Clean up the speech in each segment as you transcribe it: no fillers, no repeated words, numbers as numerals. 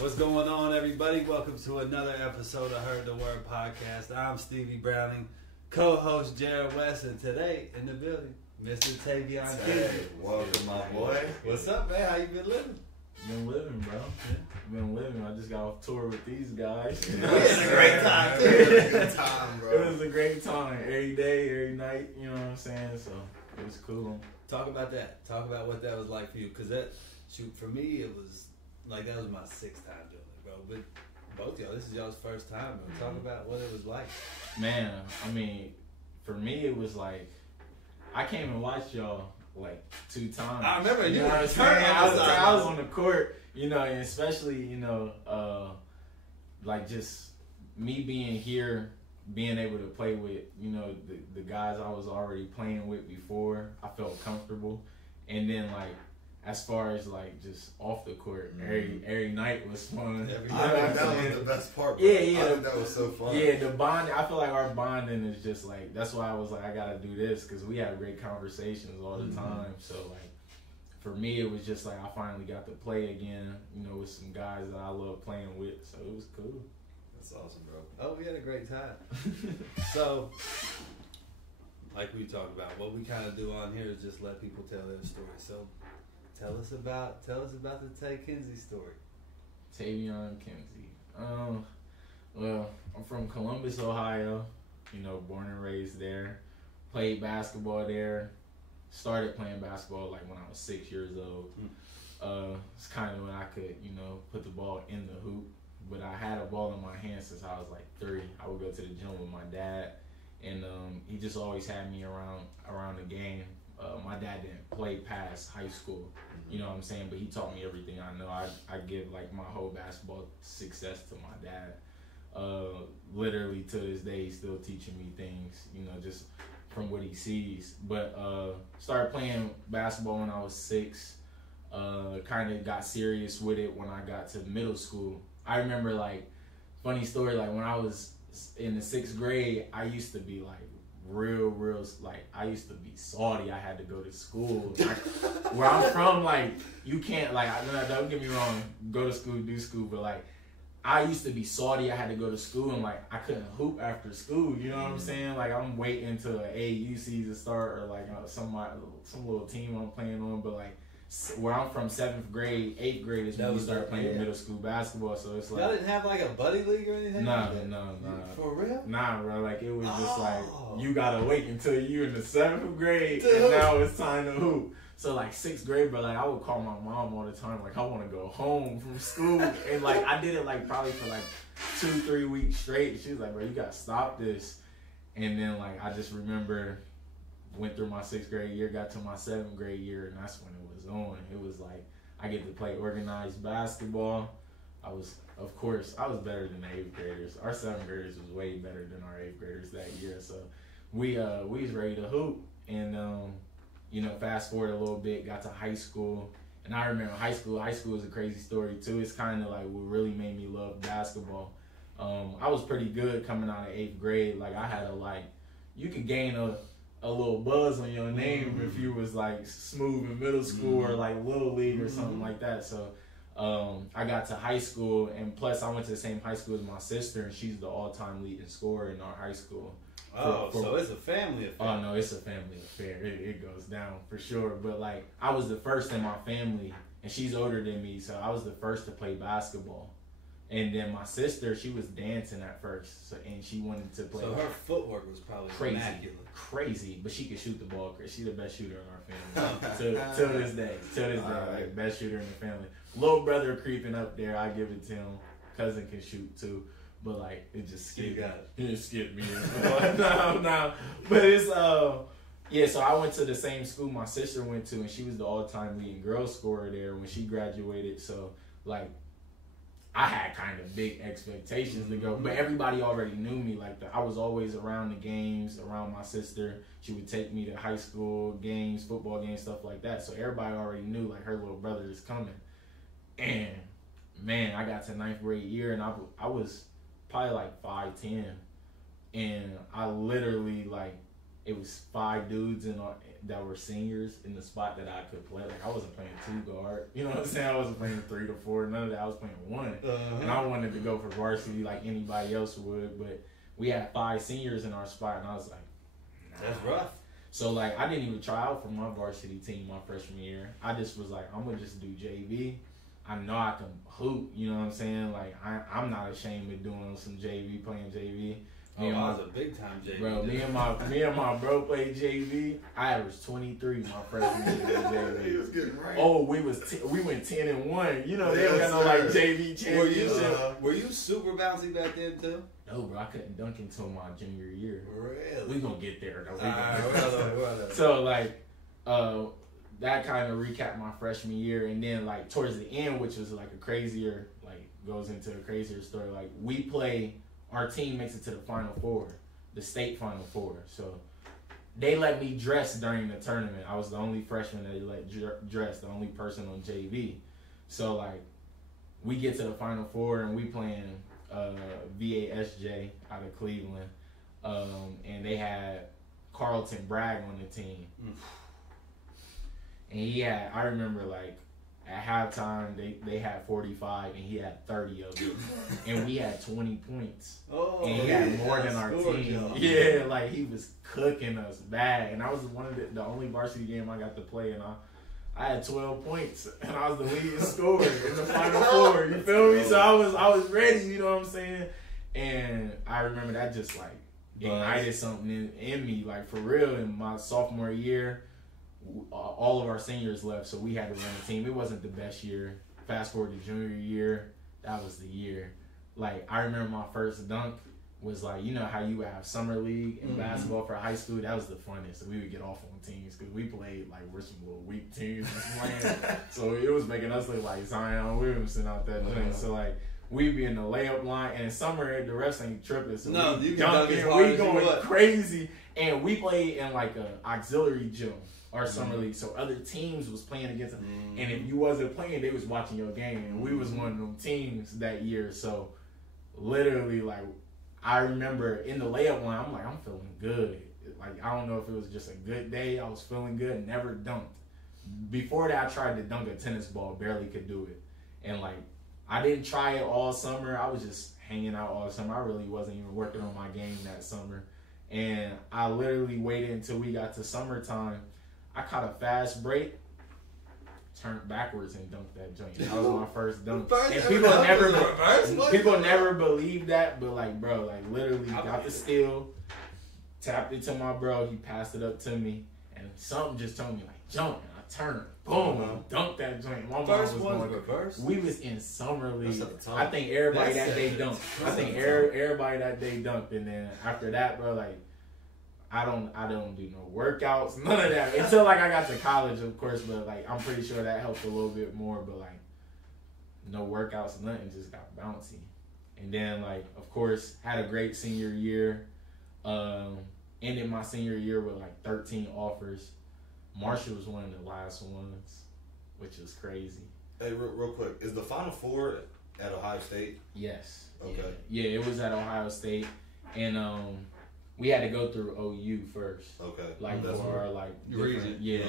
What's going on, everybody? Welcome to another episode of Heard the Word Podcast. I'm Stevie Browning, co-host Jared West, and today in the building, Mr. Taevion Kinsey. Welcome, my boy. What's up, man? How you been living? Been living, bro. Been living. I just got off tour with these guys. It was a great time, too. It was a good time, bro. It was a great time. Every day, every night, you know what I'm saying? So, it was cool. Talk about that. Talk about what that was like for you. Because that, shoot, for me, it was like that was my sixth time doing it, bro. But both y'all, this is y'all's first time, bro. Talk about what it was like. Man, I mean, for me, it was like, I came and watched y'all like 2 times. I remember you know what I'm saying? I was on the court, you know, and especially, you know, like just me being here, being able to play with, you know, the guys I was already playing with before, I felt comfortable. And then like, as far as like just off the court, every night was fun. I think that was the best part, bro. Yeah. I think that was so fun. Yeah, the bond. I feel like our bonding is just like, that's why I was like, I gotta do this, because we have great conversations all the time. So like, for me, it was just like I finally got to play again, you know, with some guys that I love playing with. So it was cool. That's awesome, bro. Oh, we had a great time. So, like we talked about, what we kind of do on here is just let people tell their story. So, tell us about the Tae Kinsey story. Taevion Kinsey. Well, I'm from Columbus, Ohio. You know, born and raised there. Played basketball there. Started playing basketball like when I was 6 years old. It's kind of when I could, you know, put the ball in the hoop. But I had a ball in my hand since I was like 3. I would go to the gym with my dad, and he just always had me around the game. My dad didn't play past high school, you know what I'm saying, but he taught me everything I know. I give like my whole basketball success to my dad. Literally to this day, he's still teaching me things, you know, just from what he sees. But started playing basketball when I was 6. Kind of got serious with it when I got to middle school. I remember, like, funny story, like when I was in the 6th grade, I used to be like real, like, I used to be salty. I had to go to school. Like, where I'm from, like, you can't, like, don't get me wrong, go to school, do school, but like, I used to be salty. I had to go to school, and like, I couldn't hoop after school, you know what I'm saying? Like, I'm waiting until an AAU season start, or like some little team I'm playing on, but like, where I'm from, 7th grade, 8th grade is when we start playing middle school basketball. So it's like, y'all didn't have like a buddy league or anything? No. For real? Nah, bro. Like, it was just like, you gotta wait until you're in the 7th grade, and now it's time to hoop. So like 6th grade, bro, like I would call my mom all the time, like I want to go home from school, and like I did it like probably for like 2-3 weeks straight. She was like, bro, you gotta stop this. And then like I just remember, went through my 6th grade year, got to my 7th grade year, and that's when it was on. It was like, I get to play organized basketball. Of course, I was better than the 8th graders. Our 7th graders was way better than our 8th graders that year. So we was ready to hoop. And you know, fast forward a little bit, got to high school. And I remember high school is a crazy story too. It's kind of like what really made me love basketball. I was pretty good coming out of 8th grade. Like, I had you could gain a little buzz on your name if you was like smooth in middle school or like little league or something like that. So I got to high school, and plus I went to the same high school as my sister, and she's the all-time leading scorer in our high school. So it's a family affair. Oh no, it's a family affair. It goes down for sure. But like, I was the first in my family, and she's older than me, so I was the first to play basketball. And then my sister, she was dancing at first, and she wanted to play. So her footwork was probably crazy, but she could shoot the ball. She's the best shooter in our family. Till this day, like, best shooter in the family. Little brother creeping up there, I give it to him. Cousin can shoot too, but like, it just skipped. It skipped me. No. But it's yeah. So I went to the same school my sister went to, and she was the all-time leading girl scorer there when she graduated. So like, I had kind of big expectations to go, but everybody already knew me. Like, I was always around the games, around my sister. She would take me to high school games, football games, stuff like that. So everybody already knew, like, her little brother is coming. And man, I got to 9th grade year, and I was probably like 5'10", and I literally, like, it was 5 dudes that were seniors in the spot that I could play. Like I wasn't playing 2 guard. You know what I'm saying? I wasn't playing 3 to 4. None of that. I was playing 1. And I wanted to go for varsity like anybody else would. But we had 5 seniors in our spot, and I was like, nah. That's rough. So, like, I didn't even try out for my varsity team my freshman year. I just was like, I'm going to just do JV. I know I can hoop, you know what I'm saying? Like, I'm not ashamed of doing some JV, playing JV. I was a big time JV. Bro, me and my bro played JV. I averaged 23 my freshman year in JV. He was getting right. Oh, we went 10-1. You know, they don't got no, like, JV championship. Were you super bouncy back then, too? No, bro, I couldn't dunk until my junior year. Really? We gonna get there, though. Well, So, like, that kind of recapped my freshman year. And then, like, towards the end, which was, like, goes into a crazier story. Like, our team makes it to the Final Four, the state Final Four. So, they let me dress during the tournament. I was the only freshman that they let dress, the only person on JV. So, like, we get to the Final Four, and we playing VASJ out of Cleveland. And they had Carlton Bragg on the team. And I remember, like, at halftime, they had 45, and he had 30 of them. And we had 20 points. Oh, and he had more than our team. Yeah, like, he was cooking us bad. And I was one of the only varsity game I got to play, and I had 12 points, and I was the leading scorer in the Final Four. You feel me? So I was ready, you know what I'm saying? And I remember that just, like, ignited something in me, like, for real. In my sophomore year, all of our seniors left, so we had to run a team. It wasn't the best year. Fast forward to junior year, that was the year. Like, I remember my first dunk was, like, you know how you have summer league and basketball for high school? That was the funnest. So we would get off on teams because we played, like, we're some little weak teams playing. So it was making us look like Zion Williamson out that joint. So, like, we'd be in the layup line, and in summer, the refs ain't tripping. So you can dunk as hard we as going you crazy. And we played in, like, an auxiliary gym, our summer league. So other teams was playing against them. And if you wasn't playing, they was watching your game. And we was one of them teams that year. So literally, like, I remember in the layup line, I'm like, I'm feeling good. Like, I don't know if it was just a good day. I was feeling good. Never dunked. Before that, I tried to dunk a tennis ball. Barely could do it. And, like, I didn't try it all summer. I was just hanging out all summer. I really wasn't even working on my game that summer. And I literally waited until we got to summertime. I caught a fast break, turned backwards and dunked that joint. That was my first dunk. And people never believe that, but, like, bro, like, literally got the steal, tapped it to my bro. He passed it up to me, and something just told me, like, jump. And I turned, boom, dunked that joint. My mom was going reverse. We was in summer league. I think everybody that day dunked. I think everybody that day dunked, and then after that, bro, like, I don't do no workouts, none of that. Until, like, I got to college, of course, but, like, I'm pretty sure that helped a little bit more, but, like, no workouts, nothing, just got bouncy. And then, like, of course, had a great senior year. Ended my senior year with, like, 13 offers. Marshall was one of the last ones, which is crazy. Hey, real quick, is the Final Four at Ohio State? Yes. Okay. Yeah, it was at Ohio State, and we had to go through OU first. Okay. Like, that's for our, like, different, yeah.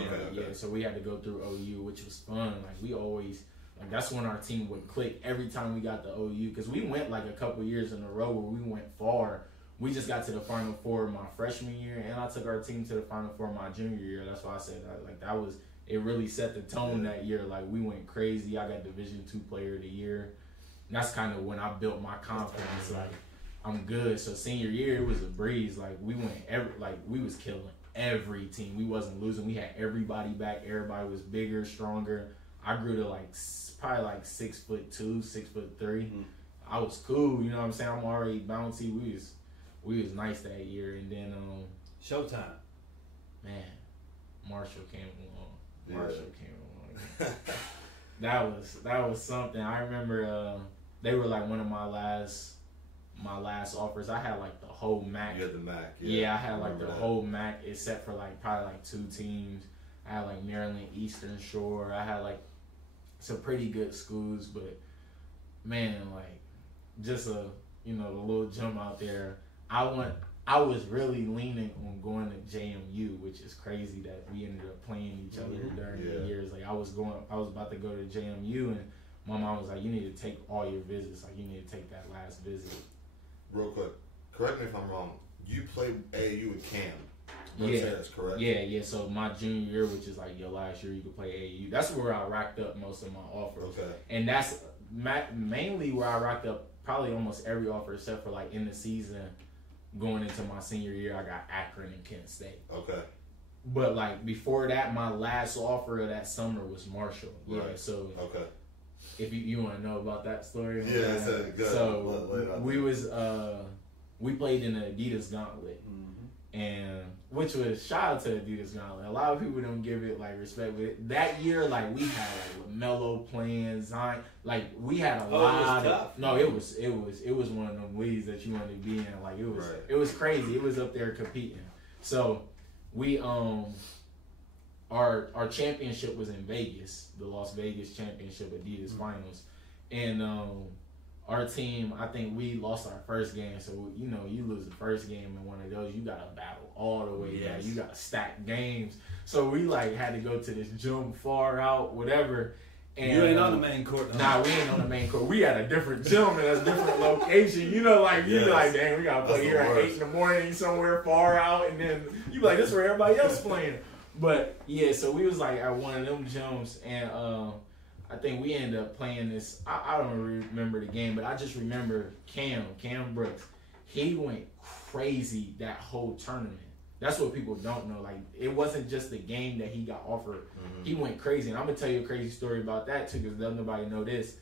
So we had to go through OU, which was fun. Like, we always, like, that's when our team would click every time we got to OU, because we went, like, a couple years in a row where we went far. We just got to the Final Four my freshman year, and I took our team to the Final Four my junior year. That's why I said that. Like, that was, it really set the tone that year. Like, we went crazy. I got Division II Player of the Year. And that's kind of when I built my confidence. Like, I'm good. So senior year, it was a breeze. Like, we was killing every team. We wasn't losing. We had everybody back. Everybody was bigger, stronger. I grew to, like, probably like 6'2", 6'3". I was cool. You know what I'm saying? I'm already bouncy. We was nice that year. And then Showtime. Man, Marshall came along. That was something. I remember they were, like, one of my last offers. I had, like, the whole MAC. You had the MAC, yeah. I had, like, the whole MAC, except for, like, probably, like, 2 teams. I had, like, Maryland Eastern Shore. I had, like, some pretty good schools, but, man, like, just a little jump out there. I was really leaning on going to JMU, which is crazy that we ended up playing each other during the years. Like I was about to go to JMU, and my mom was like, "You need to take all your visits. Like you need to take that last visit." Real quick, correct me if I'm wrong. You played AAU with Cam. Yeah, that's correct. Yeah. So my junior year, which is like your last year, you could play AAU. That's where I racked up most of my offers. Okay. And that's mainly where I racked up probably almost every offer except for like in the season. Going into my senior year, I got Akron and Kent State. Okay. But like before that, my last offer of that summer was Marshall. Right. Yeah. So okay. If you want to know about that story, yeah. So we played in the Adidas Gauntlet, and which was shout out to Adidas Gauntlet. A lot of people don't give it like respect, but that year like we had like LaMelo playing, Zion, like we had a lot of. No, it was one of them leagues that you wanted to be in. Like it was crazy. It was up there competing. So we our championship was in Vegas, the Las Vegas Championship Adidas Finals, and our team, I think we lost our first game. So you lose the first game in one of those, you gotta battle all the way down. You gotta stack games. So we like had to go to this gym far out, whatever. And you ain't on the main court. Nah, we ain't on the main court. We had a different gym in a different location. You like dang, we gotta play here at 8 a.m. somewhere far out, and then you like this is where everybody else playing. But yeah, so we was like at one of them gyms, and I think we ended up playing this. I don't remember the game, but I just remember Cam Brooks. He went crazy that whole tournament. That's what people don't know. Like it wasn't just the game that he got offered. He went crazy, and I'm gonna tell you a crazy story about that too, because nobody know this.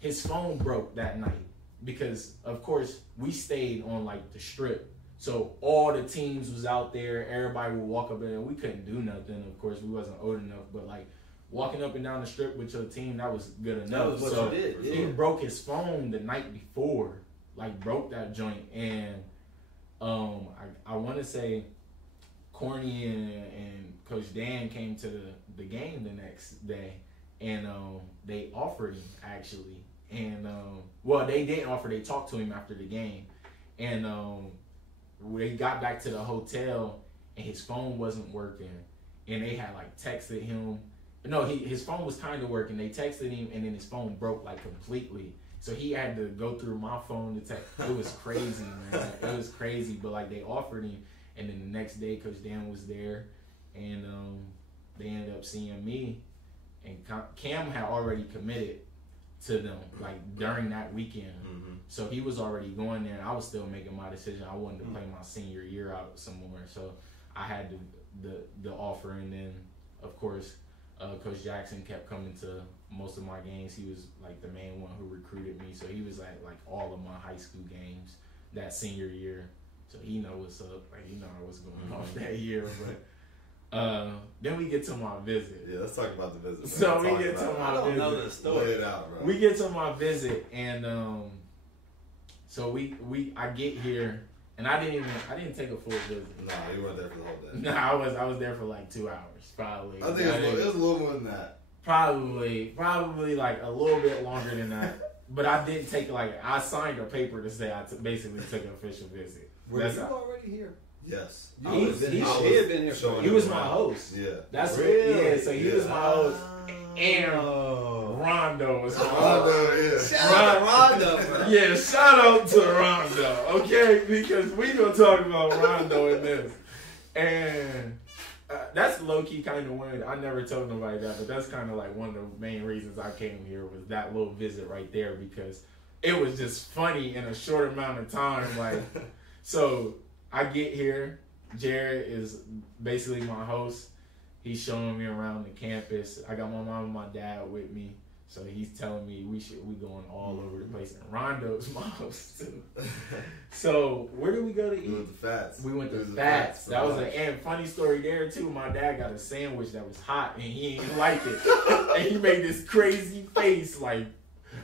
His phone broke that night because, of course, we stayed on like the strip. So all the teams was out there. Everybody would walk up in, and we couldn't do nothing. Of course, we wasn't old enough, but like walking up and down the strip with your team, that was good enough. That was what so you did. Yeah. He broke his phone the night before, like broke that joint, and I want to say Corny and Coach Dan came to the game the next day, and they offered him actually, and well they didn't offer. They talked to him after the game, and they got back to the hotel, and his phone wasn't working, and they had like texted him. No, his phone was kind of working. They texted him, and then his phone broke like completely. So he had to go through my phone to text. It was crazy, man. It was crazy. But like they offered him, and then the next day, Coach Dan was there, and they ended up seeing me, and Cam had already committed to them like during that weekend. So he was already going there, and I was still making my decision. I wanted to play my senior year out some more, so I had the offer, and then of course. Coach Jackson kept coming to most of my games. He was like the main one who recruited me, so he was at like all of my high school games that senior year. So he know what's up, like he know what's going on that year. But then we get to my visit. Yeah, let's talk about the visit. So we get to my visit. I don't know the story. Lay it out, bro. We get to my visit, and so I get here. And I didn't take a full visit. Nah, you weren't there for the whole day. Nah, I was there for like 2 hours, probably. I think it was a little more than that. Probably like a little bit longer than that. But I didn't take I signed a paper to say I basically took an official visit. Were you already here? Yes. He had been here. He was my host. Yeah. That's really? Yeah. So he was my host. And Rondo was my host. Yeah. Shout out to Rondo, bro. Yeah, shout out to Rondo, okay? Because we gonna talk about Rondo in this. And that's low-key kind of weird. I never told nobody that, but that's kind of like one of the main reasons I came here was that little visit right there, because it was just funny in a short amount of time. Like, so I get here, Jared is basically my host. He's showing me around the campus. I got my mom and my dad with me. So he's telling me we going all over the place. And Rondo's my host too. So where did we go to eat? We went to Fats. We went to Fats. That was and funny story there too. My dad got a sandwich that was hot and he didn't like it. And he made this crazy face like,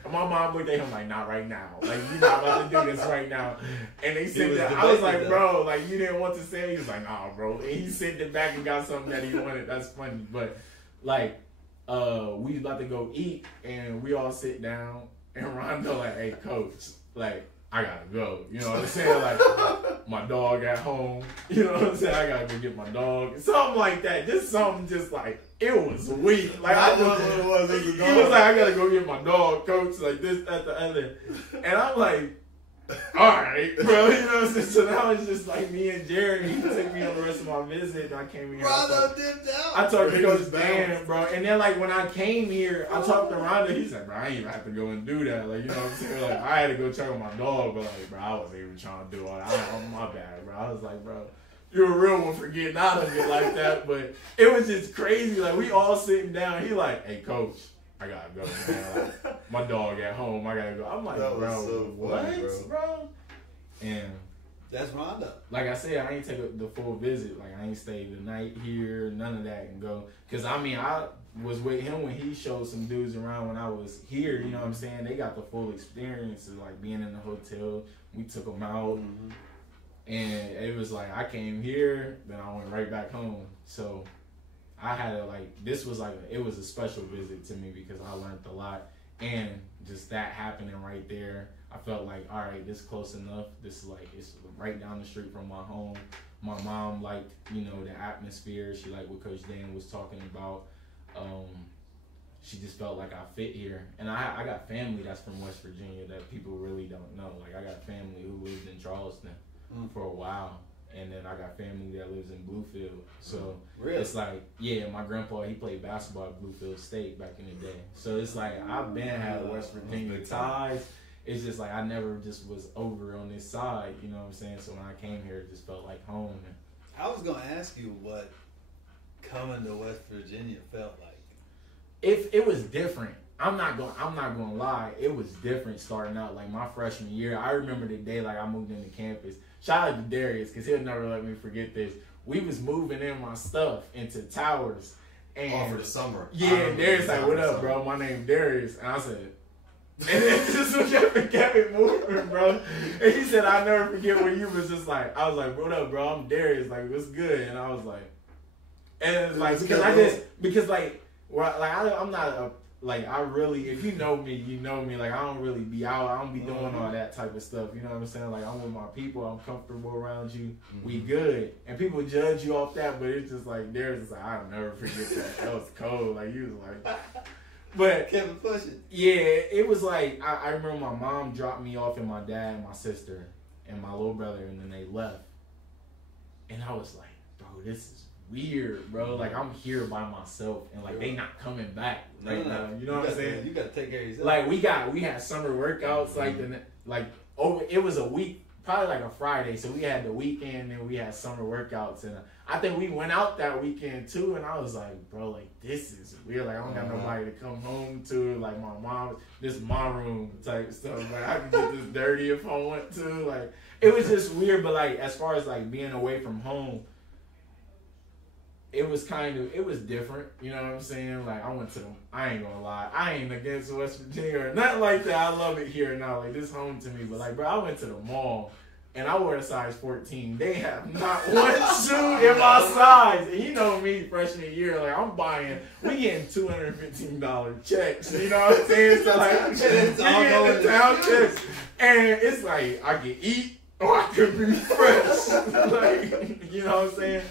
my mom looked at him like, not right now. Like, you're not about to do this right now. And they sent that. I was like, bro, like, you didn't want to say it? He was like, nah, bro. And he sent it back and got something that he wanted. That's funny. But, like, we about to go eat, and we all sit down. And Rondo like, hey, coach, like, I gotta go. You know what I'm saying? Like, my dog at home. You know what I'm saying? I gotta go get my dog. Something like that. Just something just like, it was weak. Like, I know what it was. He was like, I gotta go get my dog, coach. Like, this, that, the other. And I'm like, all right, bro. You know what I'm saying? So now it's just like me and Jerry. He took me on the rest of my visit. And I came here. I talked to Coach Dan, bro. And then, like, when I came here, I talked to Rhonda. He's like, bro, I ain't even have to go and do that. Like, you know what I'm saying? Like, I had to go check on my dog. But, like, bro, I wasn't even trying to do all that. I'm my bad, bro. I was like, bro, you're a real one for getting out of it like that. But it was just crazy. Like, we all sitting down. He like, hey, Coach, I gotta go, man. Like, my dog at home. I gotta go. I'm like, bro, so what, funny, bro? And That's Rhonda. like I said, I ain't take the full visit. Like, I ain't stayed the night here, none of that, and go. Because, I mean, I was with him when he showed some dudes around when I was here. You know what I'm saying? They got the full experience of, like, being in the hotel. We took them out. Mm-hmm. And it was like, I came here, then I went right back home. So I had to, like, this was like, it was a special visit to me because I learned a lot. And just that happening right there, I felt like, all right, this is close enough. This is like, it's right down the street from my home. My mom liked, you know, the atmosphere. She liked what Coach Dan was talking about. She just felt like I fit here. And I got family that's from West Virginia that people really don't know. Like, I got family who lived in Charleston for a while. And then I got family that lives in Bluefield. So really? It's like, yeah, my grandpa, he played basketball at Bluefield State back in the day. So it's like, I've been had West Virginia ties. It's just like, I never just was over on this side, you know what I'm saying? So when I came here, it just felt like home. I was going to ask you what coming to West Virginia felt like. If it was different, I'm not gonna lie, it was different starting out. Like, my freshman year, I remember the day, like, I moved into campus. Shout out to Darius, because he'll never let me forget this. We was moving in my stuff into Towers. And for the summer. Yeah, and Darius like, what up, bro? My name Darius. And I said, and then just kept it moving, bro. And he said, I'll never forget when you was just like, I was like, what up, bro? I'm Darius. Like, what's good? And I was like, and it's like, I'm not a, like, I really, if you know me, you know me. Like, I don't really be out. I don't be doing all that type of stuff. You know what I'm saying? Like, I'm with my people. I'm comfortable around you. Mm-hmm. We good. And people judge you off that, but it's just like, Darius is like, I'll never forget that. That was cold. Like, you was like, but Kevin pushing. Yeah, it was like, I remember my mom dropped me off and my dad and my sister and my little brother, and then they left. And I was like, bro, this is weird, bro. Like, I'm here by myself, and like, they not coming back right now. You know what I'm saying? You gotta take care of yourself. Like, we had summer workouts, it was a week, probably like a Friday, so we had the weekend and we had summer workouts, and I think we went out that weekend too, and I was like, bro, like, this is weird. Like, I don't got nobody to come home to. Like, my mom, this is my room type stuff. Like, I could get this dirty if I want to. Like, it was just weird. But like, as far as like being away from home, it was different. You know what I'm saying? Like, I ain't gonna lie, I ain't against West Virginia or nothing like that. I love it here now. Like, this home to me. But like, bro, I went to the mall. And I wore a size 14. They have not one shoe in my size. And you know me, freshman year, like, I'm we getting $215 checks. You know what I'm saying? So like, I'm getting the town checks. And it's like, I can eat or I can be fresh. Like, you know what I'm saying?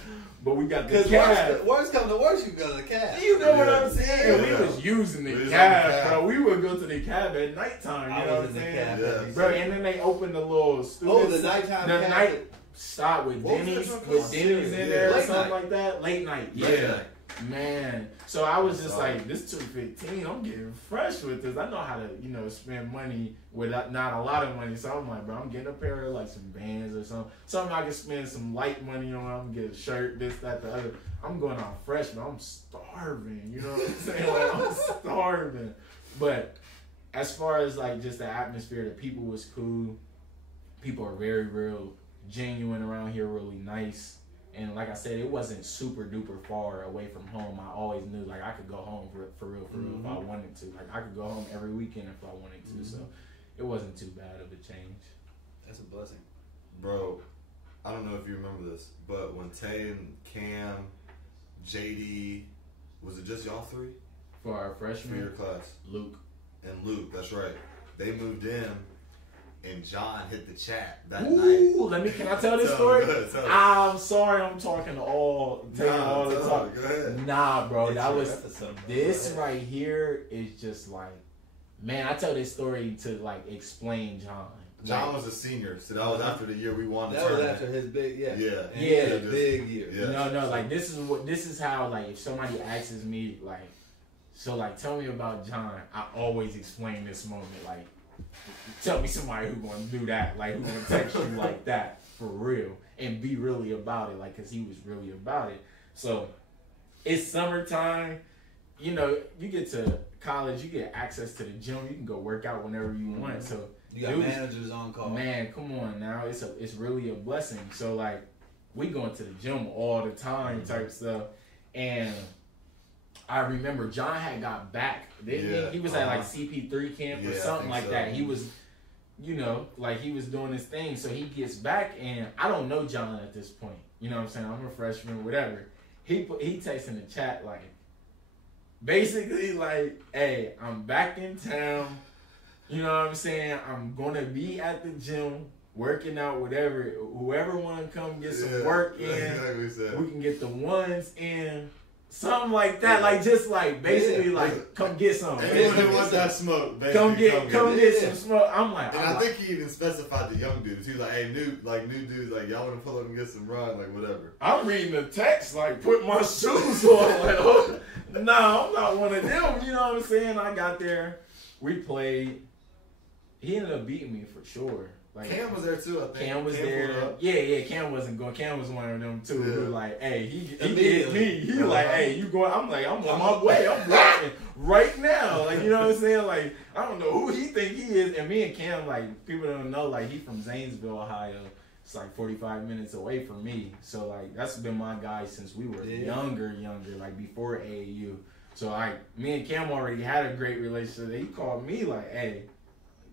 But we got the cab. Worst come to worst, you go to the cab. You know what I'm saying? Yeah. We was using the cab, bro. We would go to the cab at nighttime. You know what I'm saying? Yes. Bro, and then they opened the little students. the nighttime the cab. Night stop with Denny's in there or something like that. Late night. Yeah. Man. So I was just like, this $215, I'm getting fresh with this. I know how to, you know, spend money without not a lot of money. So I'm like, bro, I'm getting a pair of like some Vans or something I can spend some light money on. I'm gonna get a shirt, this, that, the other. I'm going out fresh, but I'm starving. You know what I'm saying? Like, I'm starving. But as far as like just the atmosphere, the people was cool. People are very real, genuine around here, really nice. And like I said, it wasn't super duper far away from home. I always knew like I could go home for real if I wanted to. Like, I could go home every weekend if I wanted to. So it wasn't too bad of a change. That's a blessing. Bro, I don't know if you remember this, but when Tay and Cam, JD, was it just y'all three? For our freshman? For your class. Luke. And Luke, that's right. They moved in. and John hit the chat that Ooh, night. can I tell this story? Tell I'm sorry, I'm talking all the time. Go ahead. Nah, bro, It's that your was episode, bro. this right here is just like, man, I tell this story to like explain John. John was a senior, so that was after the year we won the That was tournament. after his big, Yeah. And he Yeah. had a big year. Yeah. No, like this is how, like, if somebody asks me like, so like tell me about John, I always explain this moment, like, tell me somebody who gonna do that, like who gonna text you like that for real and be really about it, like, cause he was really about it. So it's summertime, you know, you get to college, you get access to the gym, you can go work out whenever you want. So You got managers on call. man, come on now, it's really a blessing. So like, we going to the gym all the time type stuff, and I remember John had got back. He was at like CP3 camp or something like that. He was, you know, like he was doing his thing. So he gets back, and I don't know John at this point. You know what I'm saying? I'm a freshman, whatever. He texts in the chat like, basically like, hey, I'm back in town. You know what I'm saying? I'm gonna be at the gym working out, whatever. Whoever wanna come get some work in, Exactly. we can get the ones in. Something like that, like just like basically like come get some. Anyone who wants that smoke, Come get some smoke. I'm like, and I think he even specified the young dudes. He was like, "Hey, new dudes, like y'all want to pull up and get some run, like whatever." I'm reading the text, like put my shoes on, like, oh, no, I'm not one of them. You know what I'm saying? I got there, we played. He ended up beating me for sure. Like, Cam was there too, I think. Cam was there. Yeah, Cam wasn't going. Cam was one of them too. Yeah. Who like, hey, he did me. He like, hey, you going? I'm like, I'm on my way. I'm walking right now. Like, you know what I'm saying? Like, I don't know who he think he is. And me and Cam, like, people don't know, like, he from Zanesville, Ohio. It's like 45 minutes away from me. So like, that's been my guy since we were younger, like before AAU. So like, me and Cam already had a great relationship. He called me like, hey,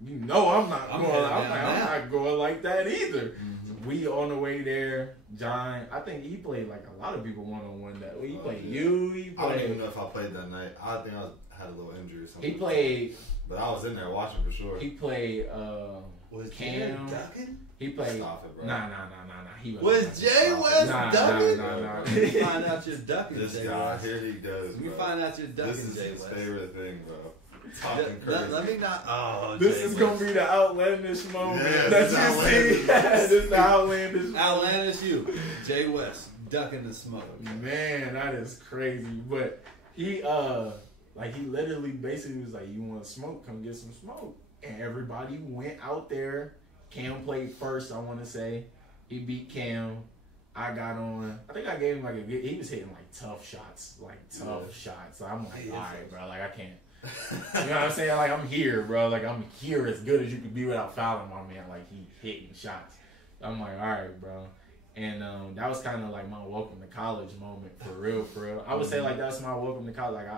you know I'm not going like that either. Mm-hmm. We on the way there. John, I think he played like a lot of people one-on-one that way. He played you. He played. I don't even know if I played that night. I think I had a little injury or something. He played. But I was in there watching for sure. He played was Cam. Ducking? He played. Stop it, bro. Nah. He was Jay West ducking? Nah. We find out you're ducking, This Jay guy, West. here he goes, We bro. find out you're ducking, This is Jay his West. favorite thing, bro. Talking crazy. Let me not. Oh, This Jay is West. gonna be the outlandish moment Yeah, that this you outlandish. see. This is the outlandish. Outlandish you, Jay West ducking the smoke. Man, that is crazy. But he he literally basically was like, you want smoke? Come get some smoke. And everybody went out there. Cam played first, I want to say. He beat Cam. I got on. I think I gave him like a good. He was hitting like tough shots. So I'm like, all right, bro. Like, I can't. You know what I'm saying? Like, I'm here, bro. Like, I'm here as good as you could be without fouling my man. Like, he hitting shots. I'm like, all right, bro. And that was kind of like my welcome to college moment, for real. I would say like that's my welcome to college. Like,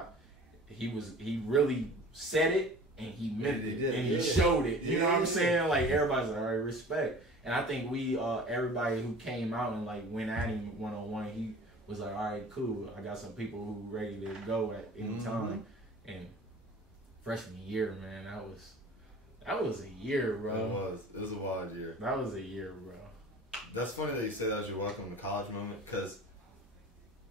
he really said it and he meant it and he showed it. You know what I'm saying? Like, everybody's like, all right, respect. And I think we everybody who came out and like went at him one-on-one, he was like, all right, cool. I got some people who ready to go at any time. And freshman year, man, that was a year, bro. It was a wild year. That was a year, bro. That's funny that you say that was your welcome to college moment, because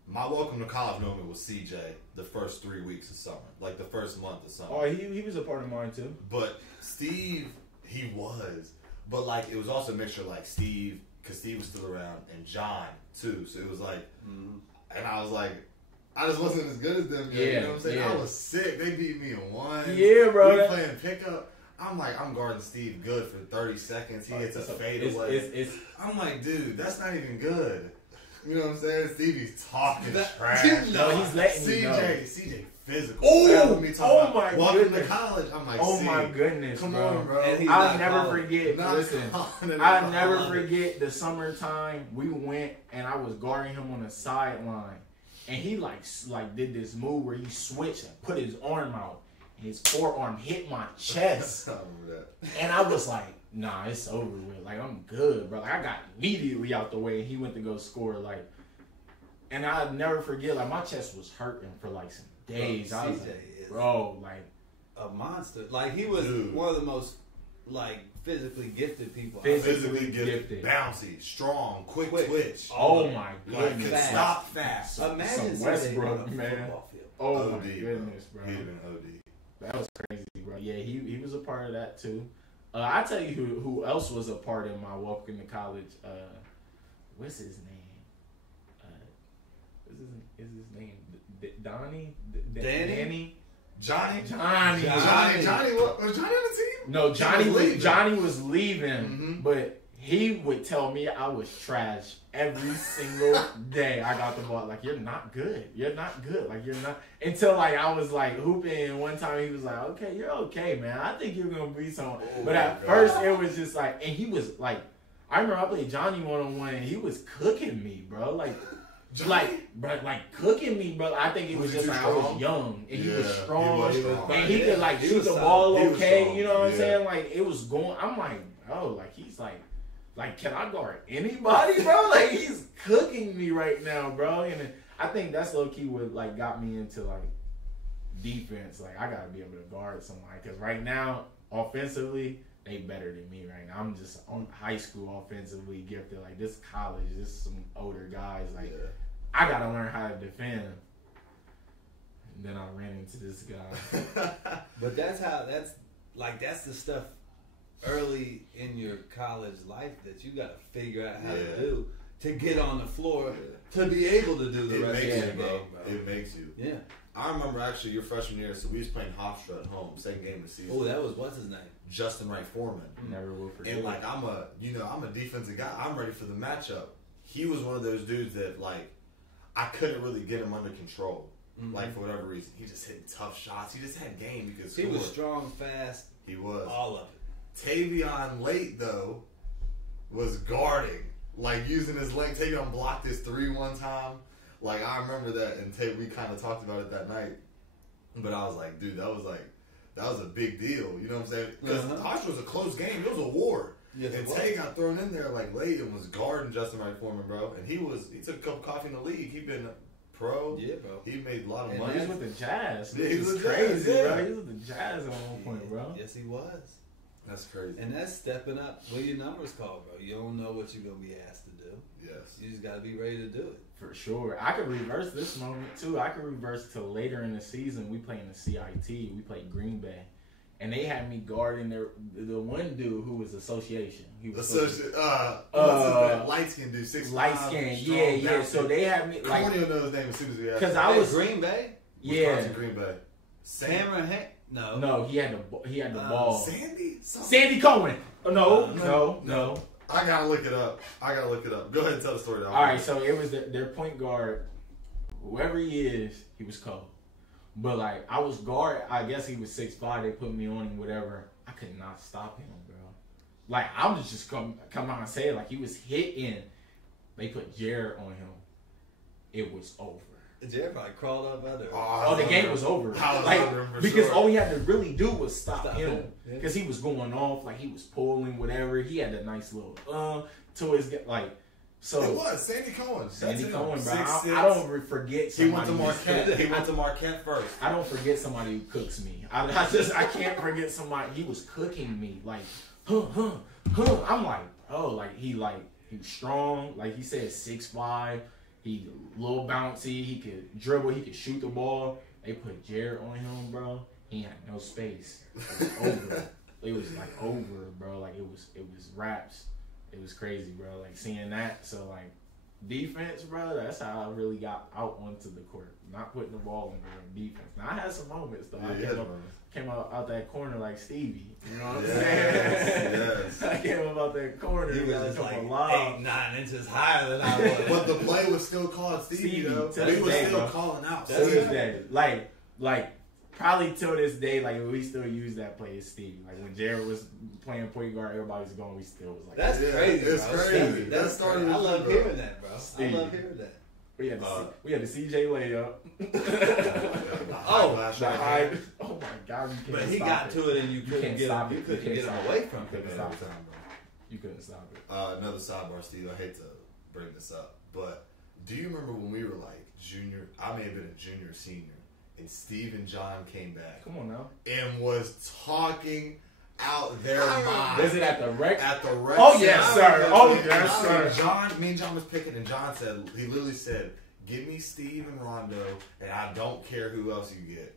my welcome to college moment was CJ the first 3 weeks of summer, like the first month of summer. Oh, he was a part of mine too. But Steve, he was. But like, it was also a mixture of like Steve, because Steve was still around, and John too. So it was like, and I was like, I just wasn't as good as them yet. You know what I'm saying? I was sick. They beat me in one. Yeah, bro. We were playing pickup. I'm like, I'm guarding Steve good for 30 seconds. He hits a fadeaway. I'm like, dude, that's not even good. You know what I'm saying? Stevie's talking trash. No, he's letting me know. CJ physical. Oh my goodness. Welcome to college. I'm like, oh my goodness, come bro. on, bro. I'll never forget. Listen, I'll never forget the summertime we went and I was guarding him on the sideline, and he like did this move where he switched and put his arm out. His forearm hit my chest. And I was like, nah, it's over with. Like, I'm good, bro. Like, I got immediately out the way and he went to go score. Like, and I'll never forget, like, my chest was hurting for like some days. I was like, bro, like, a monster. Like, he was one of the most like physically gifted people. Physically gifted, bouncy, strong, quick twitch. Oh my Like, goodness! could stop fast. Imagine some Westbrook, man. football field. Oh OD, my goodness, bro. He'd been OD. That was crazy, bro. Yeah, he was a part of that too. I tell you who else was a part of my walk into college. What's his name? Is his name Donnie? Danny? Johnny. What? Was Johnny on the team? No, Johnny was leaving, Mhm. but he would tell me I was trash every single day I got the ball. Like, you're not good. You're not good. Like, you're not. Until, like, I was, like, hooping. And one time he was like, okay, you're okay, man. I think you're going to be someone. But at first, it was just, like, and he was, like, I remember I played Johnny one-on-one, and he was cooking me, bro. Like, cooking me, bro. I think it was just like I was young, and he was strong, and he could, like, shoot the ball okay. You know what I'm saying? Like, it was going. I'm like, bro, like, he's like, can I guard anybody, bro? Like, he's cooking me right now, bro. And I think that's low key what like got me into like defense. Like, I gotta be able to guard somebody because right now, offensively, they better than me right now. I'm just on high school offensively gifted. Like, this college, this some older guys. Like, I gotta learn how to defend. And then I ran into this guy. But that's the stuff early in your college life that you got to figure out how to do to get on the floor to be able to do the rest of the game, bro. It makes you. Yeah. I remember actually your freshman year, so we was playing Hofstra at home, second game of the season. Oh, that was what's his name? Justin Wright Foreman. Never will forget. And like I'm a defensive guy. I'm ready for the matchup. He was one of those dudes that like I couldn't really get him under control. Mm-hmm. Like for whatever reason, he just hit tough shots. He just had game. He could score. He was strong, fast. He was all of it. Taevion late though was guarding, like using his length. Taevion blocked his 3 one time. Like I remember that, and we kind of talked about it that night. But I was like, dude, that was a big deal. You know what I'm saying? Because Hofstra was a close game. It was a war. Yes, and Tay got thrown in there like late and was guarding Justin Wright Foreman, bro. And he took a cup of coffee in the league. He been pro. Yeah, bro. He made a lot of And money. he was with the Jazz. Yeah, He was crazy, Jazz, bro. He was with the Jazz at one point, bro. Yes, he was. That's crazy. And that's stepping up. What your numbers called, bro? You don't know what you're gonna be asked to do. Yes. You just gotta be ready to do it. For sure. I could reverse this moment too. I could reverse to later in the season. We play in the CIT. We played Green Bay. And they had me guarding the one dude who was association. He was light skin dude, 6'5". Light skin, yeah. So they had me like. I don't even know his name as soon as we asked. Because I was Green Bay. Wisconsin, Green Bay. Cameron No, he had the ball. Sandy Cohen. No. I gotta look it up. Go ahead and tell the story. All right, so it was their point guard. Whoever he is, he was cold. But like I was guard. I guess he was 6'5". They put me on him, whatever. I could not stop him, bro. Like I'm just come out and say it. Like he was hitting. They put Jared on him. It was over. Jared probably crawled up under. The game was over. Because all we had to really do was stop him. Because he was going off, like he was pulling, whatever. He had a nice little to his like. So it was Sandy Cohen. Sandy Cohen, bro. 6'6". I don't forget somebody. He went to Marquette. He went to Marquette first. I don't forget somebody who cooks me. I can't forget somebody. He was cooking me like, I'm like, bro, like he was strong. Like he said, 6'5". He a little bouncy. He could dribble. He could shoot the ball. They put Jared on him, bro. He had no space. It was over. It was like over, bro. Like it was raps. It was crazy, bro. Like seeing that. So like defense, bro. That's how I really got out onto the court. Not putting the ball in the defense. Now I had some moments though. I came out that corner like Stevie. You know what I'm saying? Yes. I came up out that corner. He was just like 8-9 inches higher than I was. But the play was still called Stevie though. We were still calling out. To this day. Like probably till this day, like we still use that play as Stevie. Like when Jared was playing point guard, everybody was going, we still was like, that's crazy. It's bro. crazy. That's started. I love hearing that, bro. Stevie. I love hearing that. We had the CJ layup. Oh my God! But he got to it, and you couldn't get him. You couldn't get him away from him. You couldn't stop it. Another sidebar, Steve. I hate to bring this up, but do you remember when we were like junior? I may have been a junior, senior, and Steve and John came back. Come on now. And was talking out their mind. Was it at the rec? At the rec. Oh yes, sir. Oh yes, sir. Me and John was picking, and John said, he literally said, "Give me Steve and Rondo, and I don't care who else you get."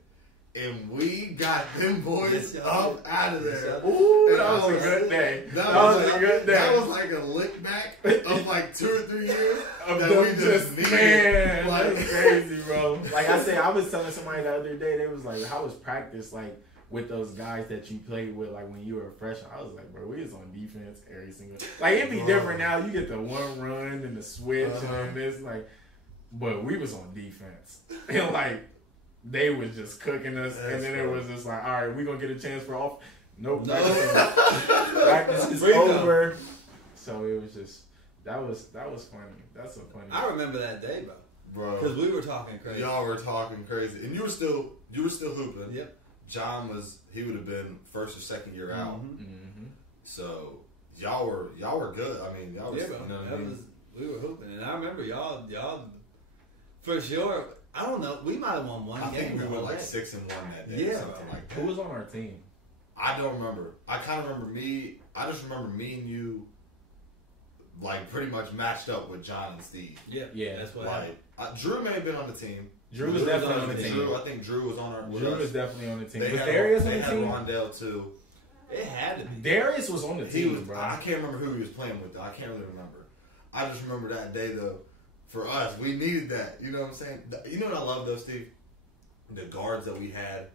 And we got them boys up out of there. Ooh, that was a good day. That was a good day. That was like a lick back of like 2 or 3 years of that we just needed. Man, like, that's crazy, bro. Like I said, I was telling somebody the other day, they was like, how was practice like with those guys that you played with, like when you were a freshman? I was like, bro, we was on defense every single. Like it'd be different now. You get the one run and the switch and this, like, but we was on defense and like. They was just cooking us, and then it was just like, all right, we gonna get a chance for off. Nope, practice is over. So it was just that was funny. That's so funny. I remember that day, bro, because we were talking crazy. Y'all were talking crazy, and you were still hooping. Yep. John he would have been first or second year out. Mm-hmm. So y'all were good. I mean, y'all was, we were hooping, and I remember y'all for sure. I don't know. We might have won one game. I think we were like 6-1 that day. Yeah, or something like that. Who was on our team? I don't remember. I kind of remember me. I just remember me and you, like pretty much matched up with John and Steve. Yeah. That's what. Like Drew may have been on the team. Drew was definitely on the team. I think Drew was on our. Drew was definitely on the team. Was Darius on the team? They had Rondell too. It had to be. Darius was on the team, bro. I can't remember who he was playing with though. I can't really remember. I just remember that day though. For us, we needed that. You know what I'm saying? You know what I love though, Steve? The guards that we had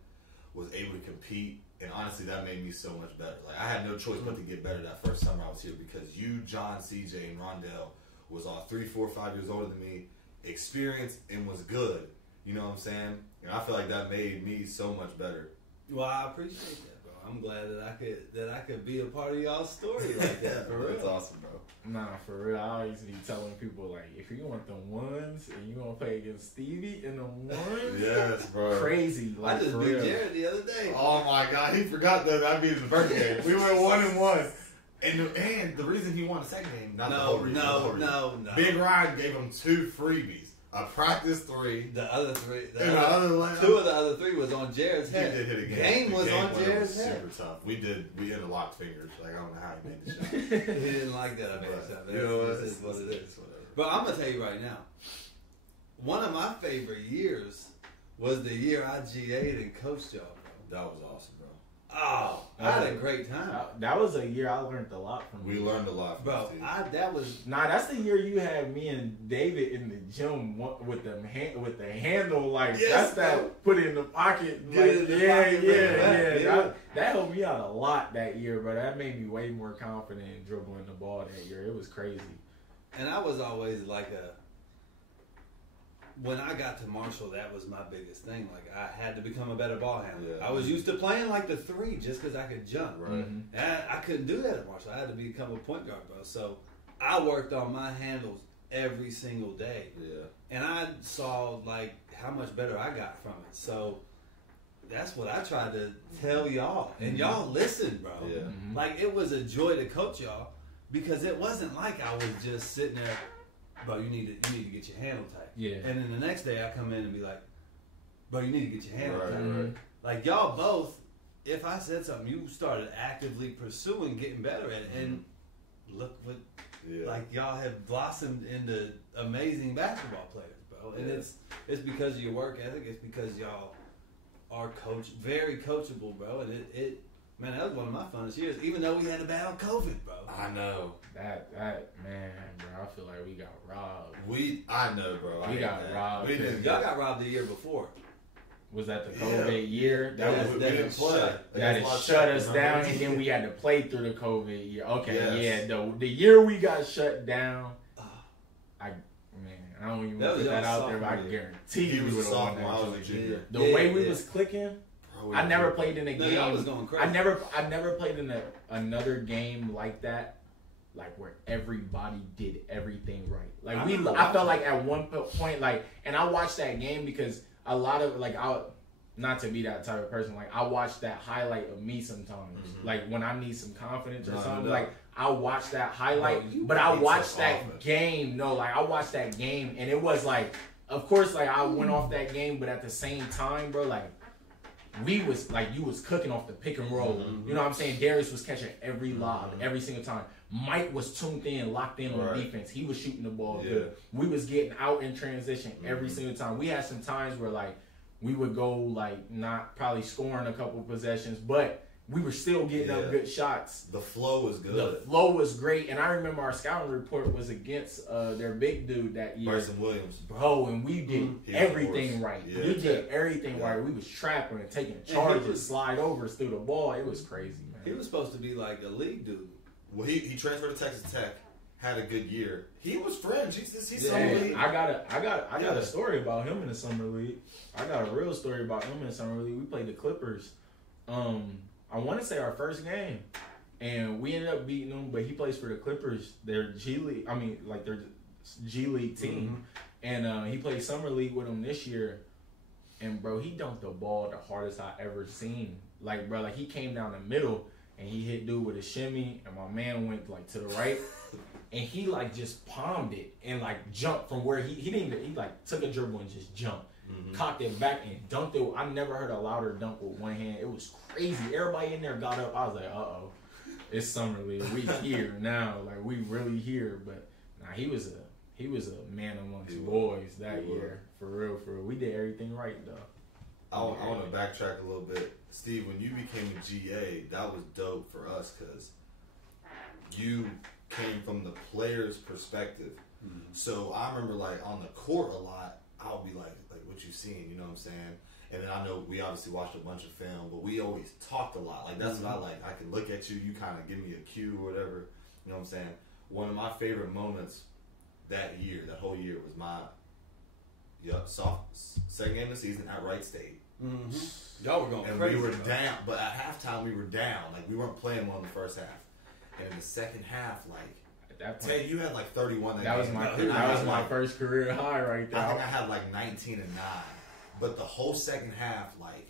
was able to compete, and honestly, that made me so much better. Like I had no choice but to get better that first summer I was here because you, John, CJ, and Rondell was all 3, 4, 5 years older than me, experienced and was good. You know what I'm saying? And I feel like that made me so much better. Well, I appreciate that, bro. I'm glad that I could be a part of y'all's story like that. For real, that's awesome, bro. Nah, for real. I always be telling people like, if you want the ones and you gonna play against Stevie in the ones, yes, bro, crazy. Like, I just beat Jared the other day. Oh my God, he forgot that I beat his first game. We went 1-1, and the reason he won the second game, no. Big Ryan gave him 2 freebies. A practice 3. The other 3. And 2 of the other 3 was on Jared's head. He did hit a game was on Jared's head. Super tough. We interlocked fingers. Like I don't know how he made the shot. He didn't like that. I made the shot. This is what it is. But I'm gonna tell you right now. One of my favorite years was the year I GA'd and coached y'all, bro. That was awesome, bro. Oh, I had a great time. That was a year I learned a lot from. We learned a lot from bro. That's the year you had me and David in the gym with the handle like yes, that's that put in the pocket. Like, that helped me out a lot that year, bro. That made me way more confident in dribbling the ball that year. It was crazy. And I was always like when I got to Marshall, that was my biggest thing. Like, I had to become a better ball handler. Yeah. I was used to playing like the 3 just because I could jump. Right. And I couldn't do that at Marshall. I had to become a point guard, bro. So I worked on my handles every single day. Yeah. And I saw, like, how much better I got from it. So that's what I tried to tell y'all. And y'all listened, bro. Yeah. Like, it was a joy to coach y'all because it wasn't like I was just sitting there, bro, you need to get your handle tight. Yeah. And then the next day I come in and be like, bro, you need to get your handle tight. Right. Like, y'all both, if I said something, you started actively pursuing getting better at it. And look what, like, y'all have blossomed into amazing basketball players, bro. And it's because of your work ethic. It's because y'all are very coachable, bro. And it man, that was one of my funnest years, even though we had to battle COVID, bro. I know. That man, bro, I feel like we got robbed. I know, bro. We got robbed. Y'all got robbed the year before. Was that the COVID year? We didn't play. That shut us down, and then we had to play through the COVID year. Okay, the year we got shut down, I don't even want to put that out there, but I guarantee you we would have won that. The way we was clicking. I never played in a game. I was going crazy. I never played in another game like that, like where everybody did everything right. Like I felt like at one point, like, and I watched that game because a lot of not to be that type of person, like I watch that highlight of me sometimes, like when I need some confidence or something, like I watch that highlight, but I watched that game. No, like I watched that game, and it was like, of course, like I went off that game, but at the same time, bro, like. we was like, you was cooking off the pick and roll. You know what I'm saying? Darius was catching every lob, every single time. Mike was tuned in, locked in on defense. He was shooting the ball good. We was getting out in transition every single time. We had some times where like we would go like not probably scoring a couple possessions, but we were still getting up good shots. The flow was good. The flow was great. And I remember our scouting report was against their big dude that year. Bryson Williams. Bro, and we did everything right. Yeah. We did everything right. We was trapping and taking charges, slide overs through the ball. It was crazy, man. He was supposed to be like a league dude. Well, he transferred to Texas Tech, had a good year. He was fringe. He's summer league. I got a story about him in the summer league. I got a real story about him in the summer league. We played the Clippers. I want to say our first game, and we ended up beating them. But he plays for the Clippers, their G League. I mean, like their G League team, and he played summer league with them this year. And bro, he dunked the ball the hardest I ever seen. Like bro, like he came down the middle and he hit dude with a shimmy, and my man went like to the right, and he like just palmed it and like jumped from where he didn't even, he like took a dribble and just jumped. Cocked it back and dunked it. I never heard a louder dunk with one hand. It was crazy. Everybody in there got up. I was like, uh-oh. It's summer league. We here now. Like, we really here. But, nah, he was a man amongst boys that year. For real, for real. We did everything right, though. I want to backtrack a little bit. Steve, when you became a GA, that was dope for us because you came from the player's perspective. So I remember, like, on the court a lot, I'll be like, what you seen, you know what I'm saying? And then I know we obviously watched a bunch of film, but we always talked a lot. Like, that's what I like. I can look at you, you kind of give me a cue or whatever. You know what I'm saying? One of my favorite moments that year, that whole year, was my second game of the season at Wright State. Y'all were going and crazy. We were down, but at halftime we were down. Like, we weren't playing well in the first half. And in the second half, like, that point, Ted, you had like 31. That was my first career high right there. I think I had like 19 and 9. But the whole second half, like,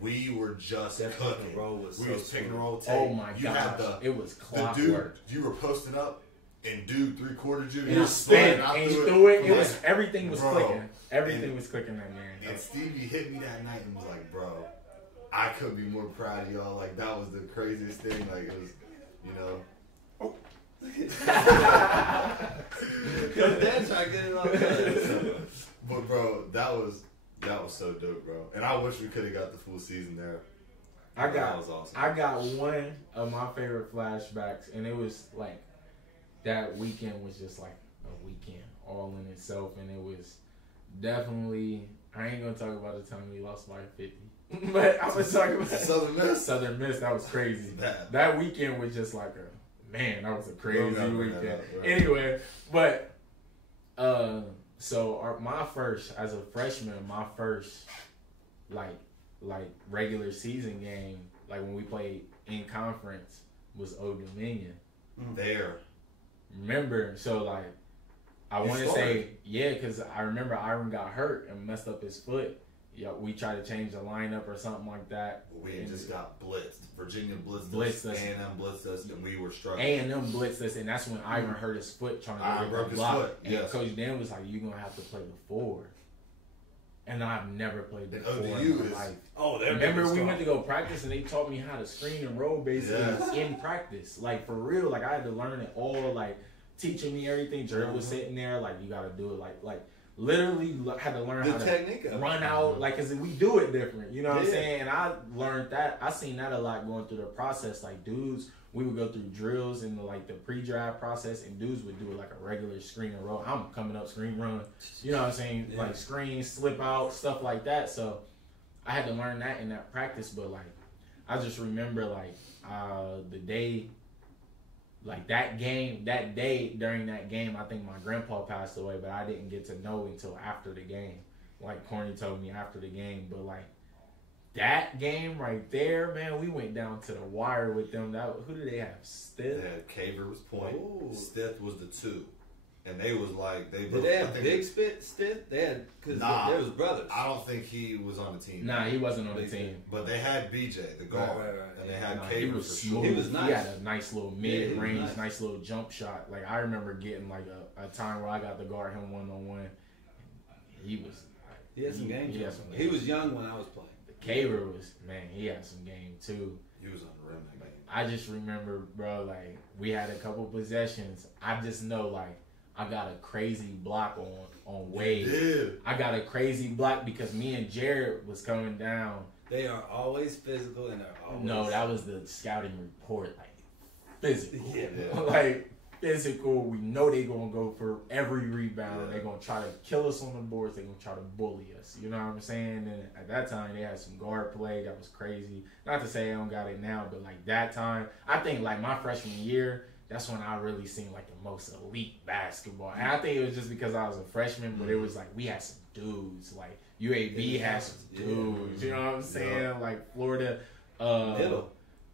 we were just that cooking. Pick and roll was we so was pick and sweet. roll. Oh my god! It was clockwork. You were posting up, and dude 3/4 you. And you spin and you threw it. It was everything was clicking. Everything was clicking that game. And Stevie hit me that night and was like, "Bro, I couldn't be more proud of y'all. Like, that was the craziest thing. Like, it was, you know." Dad tried to get it on. But bro, that was so dope, bro. And I wish we could have got the full season there. That was awesome. I got one of my favorite flashbacks, and it was like that weekend was just like a weekend all in itself, and it was definitely. I ain't gonna talk about the time we lost by 50, but I was talking about Southern Miss. Southern Miss. That was crazy. That weekend was just like a. Man, that was a crazy weekend. Anyway, but so my first as a freshman, my first like regular season game, like when we played in conference, was Old Dominion. There. Remember? So like, I want to say because I remember Iron got hurt and messed up his foot. Yeah, we tried to change the lineup or something like that. We had just got blitzed. Virginia blitzed us. A&M blitzed us, and we were struggling. A&M blitzed us, and that's when Iron hurt his foot trying to broke his block. foot. And Coach Dan was like, "You're gonna have to play the 4." And I've never played the 4 in my life. Remember, we went to go practice, and they taught me how to screen and roll basically in practice, like for real. Like I had to learn it all, like teaching me everything. Jared was sitting there, like you got to do it, like. Literally had to learn how to run out, like, cause we do it different, you know what I'm saying? And I learned that. I seen that a lot going through the process. Like dudes, we would go through drills in the pre-draft process, and dudes would do it like a regular screen and roll. I'm coming up screen run, you know what I'm saying? Like screen, slip out, stuff like that. So I had to learn that in that practice. But like, I just remember like the day. Like that day during that game, I think my grandpa passed away, but I didn't get to know until after the game. Like Corny told me after the game, but like that game right there, man, we went down to the wire with them. Who did they have? Stith? They had Caver was point. Stith was the 2. And they was like, Did they have Big Stith? They had, because they was brothers. I don't think he was on the team. Nah, he wasn't on the team. But they had BJ, the guard. Right. And they had Caver he was for smooth. sure. He was nice. He had a nice little mid-range, nice little jump shot. Like, I remember getting like a time where I got to guard him one-on-one. He was... He had some games. He was young when I was playing. The Caver was, man, he had some game too. He was on the rim that game. I just remember, bro, like, we had a couple possessions. I just know, like, I got a crazy block on Wade. Yeah. I got a crazy block because me and Jared was coming down. They are always physical and they're always... No, that was the scouting report. Like, physical. Yeah. Like, physical. We know they're going to go for every rebound. Yeah. They're going to try to kill us on the boards. They're going to try to bully us. You know what I'm saying? And at that time, they had some guard play that was crazy. Not to say I don't got it now, but, like, that time, I think, like, my freshman year, that's when I really seen, like, the most elite basketball. And I think it was just because I was a freshman, but it was, like, we had some dudes. Like, UAB had some dudes. You know what I'm saying? Yeah. Like, Florida.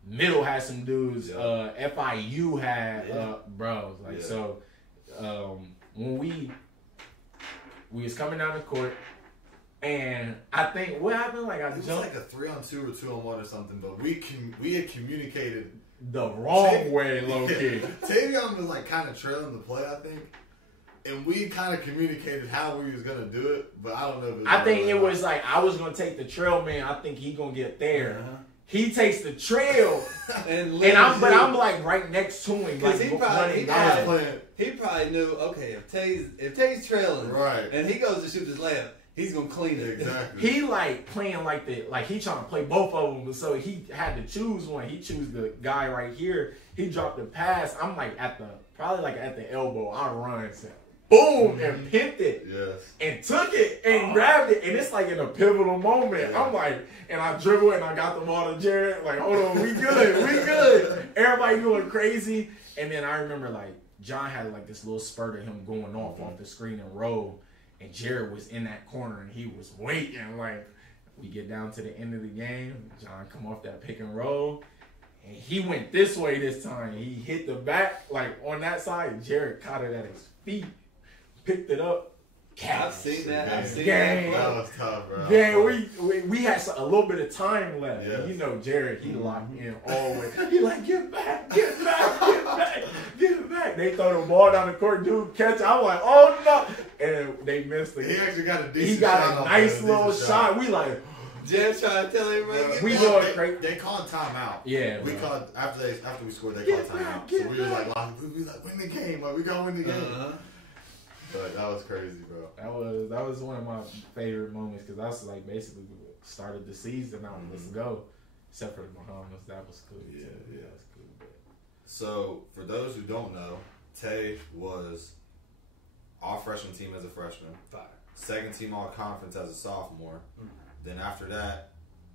Middle had some dudes. Yeah. FIU had bros. Like, Yeah. so when we was coming down the court, and I think what happened, like, I It was jumped like a 3-on-2 or 2-on-1 or something, but we had communicated the wrong way, low key. Taevion was like kind of trailing the play, I think, and we kind of communicated how we was gonna do it, but I don't know if it was I think it was like I was gonna take the trail, man. I think he gonna get there. Uh-huh. He takes the trail, and I'm like right next to him, like he running probably, down. he probably knew, okay, if Tay's trailing, Right. and he goes to shoot this layup, he's gonna clean it. Exactly. He like playing like he trying to play both of them, so he had to choose one. He chose the guy right here. He dropped the pass. I'm like probably at the elbow. I run, said, boom, and pinned it. Yes. And took it and grabbed it, and it's like in a pivotal moment. Yeah. I'm like, and I dribble and I got the ball to Jared. Like, hold on, we good. Everybody going crazy. And then I remember like John had like this little spurt of him going off the screen and roll, and Jared was in that corner and he was waiting. Like, we get down to the end of the game, John come off that pick and roll, and he went this way this time. He hit the back like on that side. Jared caught it at his feet, picked it up. I've seen that. I've seen Gang. that. That was tough, bro. Yeah, we had a little bit of time left. Yes. And you know, Jared, he locked in all the way. He like, get back, get back, get back, get back. They throw the ball down the court, dude, catch it. I'm like, oh no. And they missed it. He actually got a decent He shot. got a nice little shot. We like, Jeff's trying to tell everybody, Bro, get we back. going crazy. They called timeout. Yeah, We bro. called after we scored. They Get called back, timeout. get So we was back. like, we was like, win the game. Like, we gonna win the game. Uh-huh. But that was crazy, bro. That was one of my favorite moments because that's like basically what started the season out. Let's go. Except for the Bahamas, that was cool. Yeah, too. yeah. That was cool. But So for those who don't know, Tay was all freshman team as a freshman, Fire. second team all conference as a sophomore. Then after that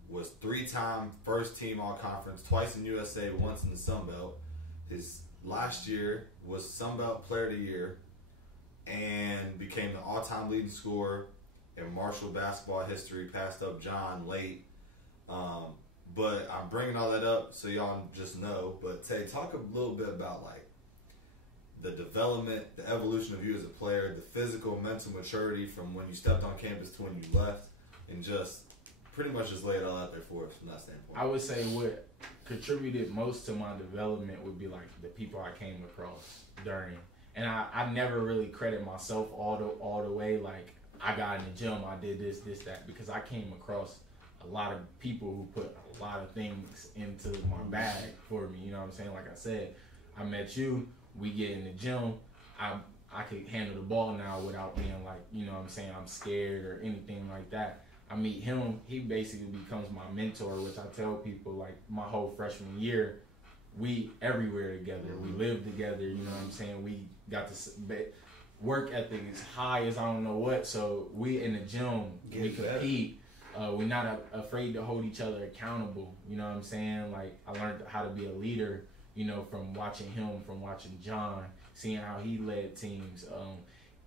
was 3-time first team all conference, twice in USA, once in the Sun Belt. His last year was Sun Belt Player of the Year and became the all-time leading scorer in Marshall basketball history, passed up John late. But I'm bringing all that up so y'all just know. But Tay, talk a little bit about like the development, the evolution of you as a player, the physical, mental maturity from when you stepped on campus to when you left, and just pretty much just lay it all out there for us from that standpoint. I would say what contributed most to my development would be like the people I came across during. And I never really credit myself all the way. Like, I got in the gym, I did this, that, because I came across a lot of people who put a lot of things into my bag for me. You know what I'm saying? Like I said, I met you, we get in the gym, I could handle the ball now without being like, you know what I'm saying, I'm scared or anything like that. I meet him, he basically becomes my mentor, which I tell people, like, my whole freshman year, we everywhere together. We lived together, you know what I'm saying? We got to work ethic as high as I don't know what, so we in the gym, we compete. We're not afraid to hold each other accountable, you know what I'm saying? Like, I learned how to be a leader, you know, from watching him, from watching John, seeing how he led teams.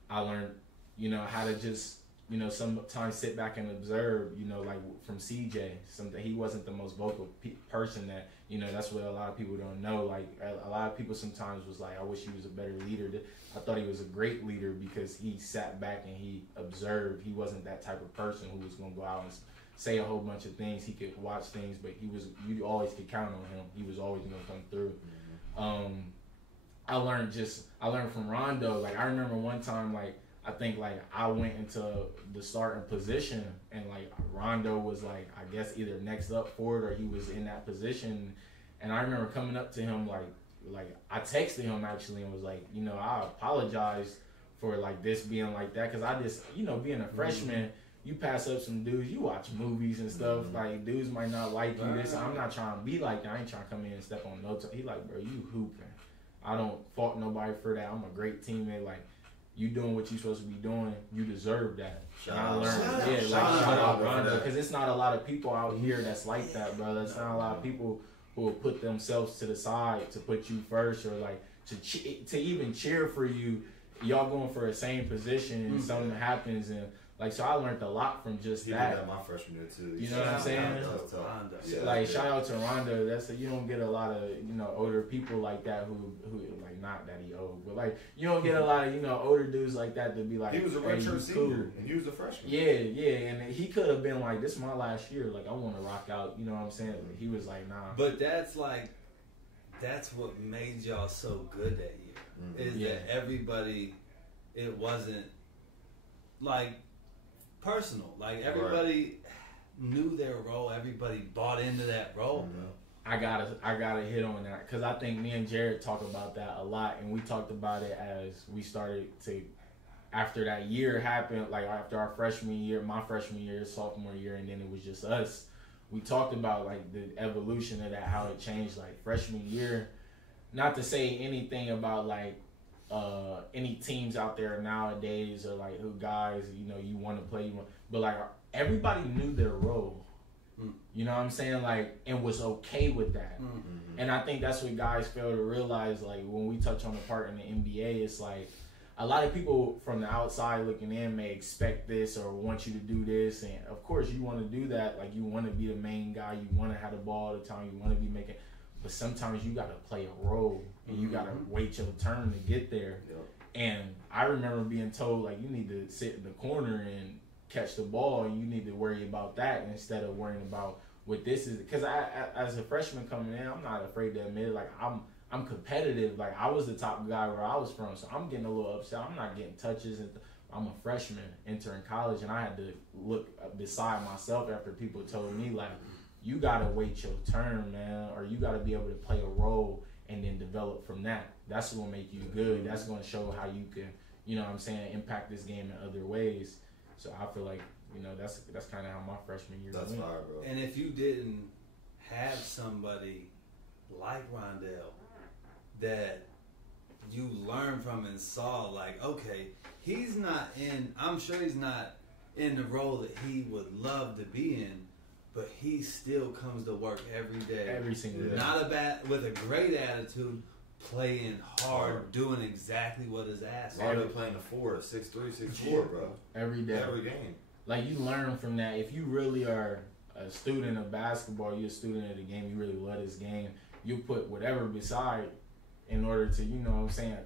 I learned, you know, how to just, you know, sometimes sit back and observe, you know, like from CJ, something he wasn't the most vocal person that, you know, that's what a lot of people don't know. Like, a lot of people sometimes was like, I wish he was a better leader. I thought he was a great leader because he sat back and he observed. He wasn't that type of person who was going to go out and say a whole bunch of things. He could watch things, but you always could count on him. He was always going to come through. I learned from Rondo. Like, I remember one time, like, I think like I went into the starting position and like Rondo was like I guess either next up for it or he was in that position, and I remember coming up to him like I texted him actually and was like, you know, I apologize for like this being like that because I just, you know, being a freshman, you pass up some dudes, you watch movies and stuff, like dudes might not like you. This I'm not trying to be like that. I ain't trying to come in and step on no toe. He like, bro, you hooping. I don't fault nobody for that. I'm a great teammate. Like, you doing what you supposed to be doing, you deserve that. Shout out Rondo, because it's not a lot of people out here that's like that, bro. That's not a lot of people who will put themselves to the side to put you first or like to even cheer for you. Y'all going for the same position and something happens and like so I learned a lot from just that. He did that my freshman year too. You know what I'm saying? Like shout out to Rondo. That's you don't get a lot of older people like that who like not that he old, but like you don't get a lot of older dudes like that to be like. He was a redshirt senior and he was a freshman. Yeah, and he could have been like, this is my last year. Like I want to rock out. You know what I'm saying? Like, he was like, nah. But that's what made y'all so good that year. Is that everybody? It wasn't like personal. Like everybody knew their role. Everybody bought into that role. I gotta hit on that because I think me and Jared talk about that a lot, and we talked about it as we started to after that year happened. Like after our freshman year, my freshman year, sophomore year, and then it was just us. We talked about like the evolution of that, how it changed. Like freshman year, not to say anything about like any teams out there nowadays or like who guys you want to play, but like everybody knew their role. You know what I'm saying? Like and was okay with that. And I think that's what guys fail to realize. Like when we touch on the part in the NBA, it's like a lot of people from the outside looking in may expect this or want you to do this, and of course you want to do that. Like you want to be the main guy, you want to have the ball all the time, you want to be making. But sometimes you got to play a role and you got to wait your turn to get there. And I remember being told, like, you need to sit in the corner and catch the ball and you need to worry about that instead of worrying about what this is. Because I as a freshman coming in, I'm not afraid to admit it. Like, I'm competitive. Like, I was the top guy where I was from, so I'm getting a little upset. I'm not getting touches. I'm a freshman entering college, and I had to look beside myself after people told me, like, you got to wait your turn, man, or you got to be able to play a role and then develop from that. That's going to make you good. That's going to show how you can, impact this game in other ways. So I feel like, that's kind of how my freshman year went. That's fire, bro. And if you didn't have somebody like Rondell that you learned from and saw, like, okay, I'm sure he's not in the role that he would love to be in, but he still comes to work every day. Every single day. With a great attitude, playing hard, doing exactly what is asked. Already playing the 4, 6'3", 6'4", bro. Every day. Every game. Like, you learn from that. If you really are a student of basketball, you're a student of the game, you really love this game, you put whatever beside in order to,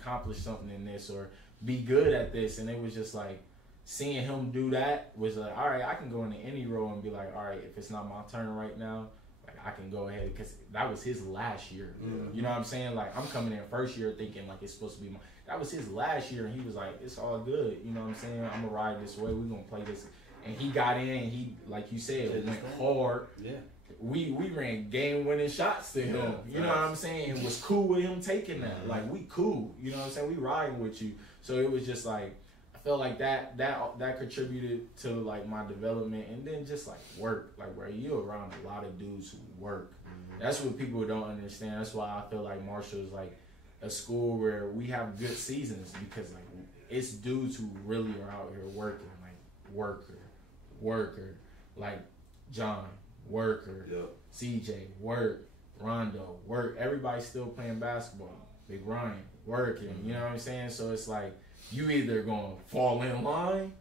accomplish something in this or be good at this. And it was just like, seeing him do that was like, all right, I can go into any role and be like, all right, if it's not my turn right now, like I can go ahead, because that was his last year. You know what I'm saying? Like I'm coming in first year thinking like it's supposed to be that was his last year, and he was like, it's all good. You know what I'm saying? I'm gonna ride this way. We're gonna play this. And he got in, and he, like you said, went hard. Yeah. We ran game-winning shots to him. You know what I'm saying? It was cool with him taking that. Like, we cool. You know what I'm saying? We riding with you. So it was just like, I felt like that contributed to like my development, and then just like work, like where you're around a lot of dudes who work. That's what people don't understand. That's why I feel like Marshall is like a school where we have good seasons, because like it's dudes who really are out here working, like worker, like John, worker, CJ, work, Rondo, work. Everybody's still playing basketball. Big Ryan, working. You know what I'm saying? So it's like, you either gonna fall in line,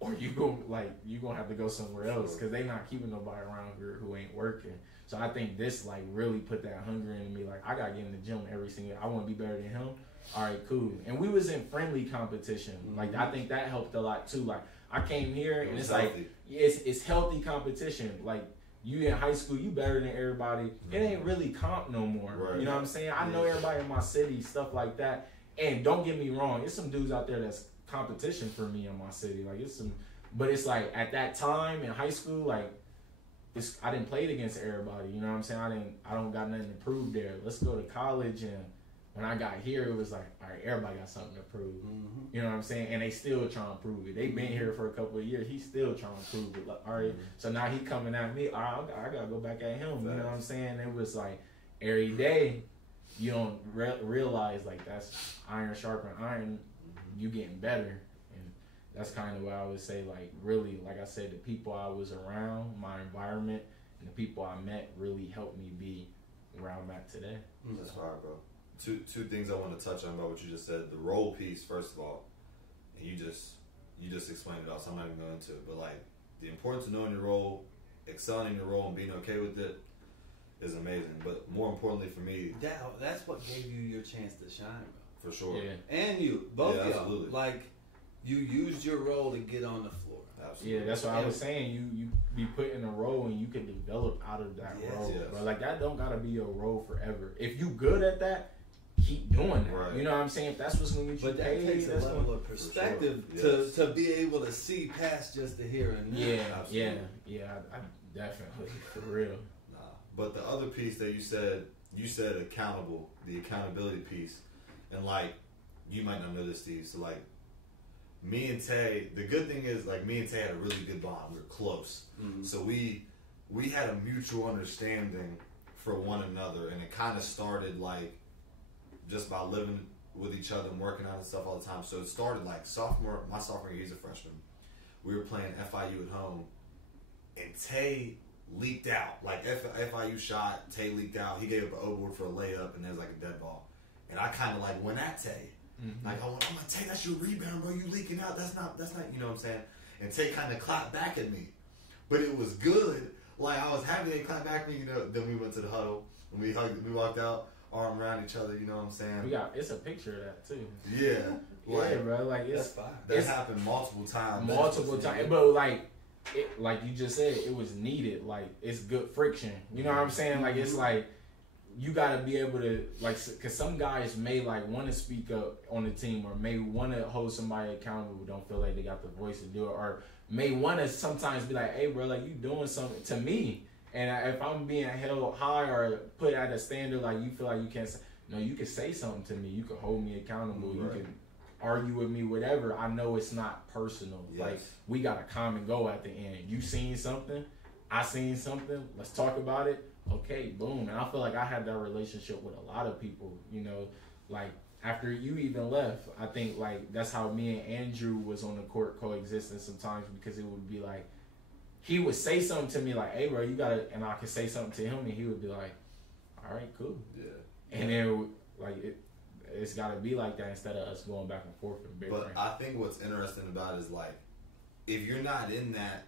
or you gonna have to go somewhere else, because they not keeping nobody around here who ain't working. So I think this like really put that hunger in me. Like, I gotta get in the gym every single. I want to be better than him. All right, cool. And we was in friendly competition. Like, I think that helped a lot too. Like, I came here and it's healthy. Like it's healthy competition. Like, you in high school, you better than everybody. It ain't really comp no more. Right. You know what I'm saying? I know everybody in my city, stuff like that. And don't get me wrong, there's some dudes out there that's competition for me in my city. Like it's some, but it's like at that time in high school, like I didn't play it against everybody. You know what I'm saying? I don't got nothing to prove there. Let's go to college, and when I got here, it was like, all right, everybody got something to prove. Mm-hmm. You know what I'm saying? And they still trying to prove it. They been here for a couple of years. He's still trying to prove it. Like, all right, so now he coming at me. All right, I gotta go back at him. You know what I'm saying? It was like every day, you don't realize like that's iron sharpening iron. You getting better, and that's kind of what I would say. Like really, like I said, the people I was around, my environment, and the people I met really helped me be where I'm at today. That's fire, bro. Two things I want to touch on about what you just said. The role piece, first of all, and you just explained it all, so I'm not even going into it. But like the importance of knowing your role, excelling in your role, and being okay with it is amazing. But more importantly for me, that's what gave you your chance to shine, bro. For sure. Yeah. And you, both y'all, absolutely. like you used your role to get on the floor. Absolutely. Yeah, that's what I was saying. You be put in a role and you can develop out of that role. Yes. But like that don't gotta be your role forever. If you good at that, keep doing that. Right. You know what I'm saying? If that's what's gonna get you But that paid, takes a that's level of perspective Yes. to be able to see past just the here and now. Yeah, I definitely for real. Nah. But the other piece that you said accountable, the accountability piece, and like you might not know this, Steve. So like me and Tay, the good thing is like me and Tay had a really good bond. We were close, so we had a mutual understanding for one another, and it kind of started like just by living with each other and working on and stuff all the time. So it started like my sophomore year, he's a freshman. We were playing FIU at home, and Tay leaked out. Like FIU shot, Tay leaked out. He gave up an O-board for a layup, and there was like a dead ball. And I kind of like went at Tay. Like I'm like, Tay, that's your rebound, bro. You leaking out. That's not. You know what I'm saying? And Tay kind of clapped back at me, but it was good. Like I was happy they clapped back at me. You know. Then we went to the huddle and we hugged. We walked out, arm around each other. You know what I'm saying? It's a picture of that too. Yeah. Yeah, bro. Like it's fine. That happened multiple times. But like you just said, it was needed. Like it's good friction. You know what I'm saying? Like it's like you gotta be able to like, cause some guys may like want to speak up on the team, or may want to hold somebody accountable who don't feel like they got the voice to do it, or may want to sometimes be like, hey, bro, like you doing something to me, and if I'm being held high or put at a standard, like you feel like you can't say, no, you can say something to me, you can hold me accountable, you can argue with me, whatever. I know it's not personal. Yes. Like we got a common goal at the end. You seen something, I seen something. Let's talk about it. Okay, boom. And I feel like I had that relationship with a lot of people. You know, like after you even left, I think like that's how me and Andrew was on the court coexisting sometimes, because it would be like he would say something to me like, "Hey, bro, you gotta," and I could say something to him, and he would be like, "All right, cool." Yeah. And then like it's got to be like that instead of us going back and forth and bickering. But I think what's interesting about it is like, if you're not in that,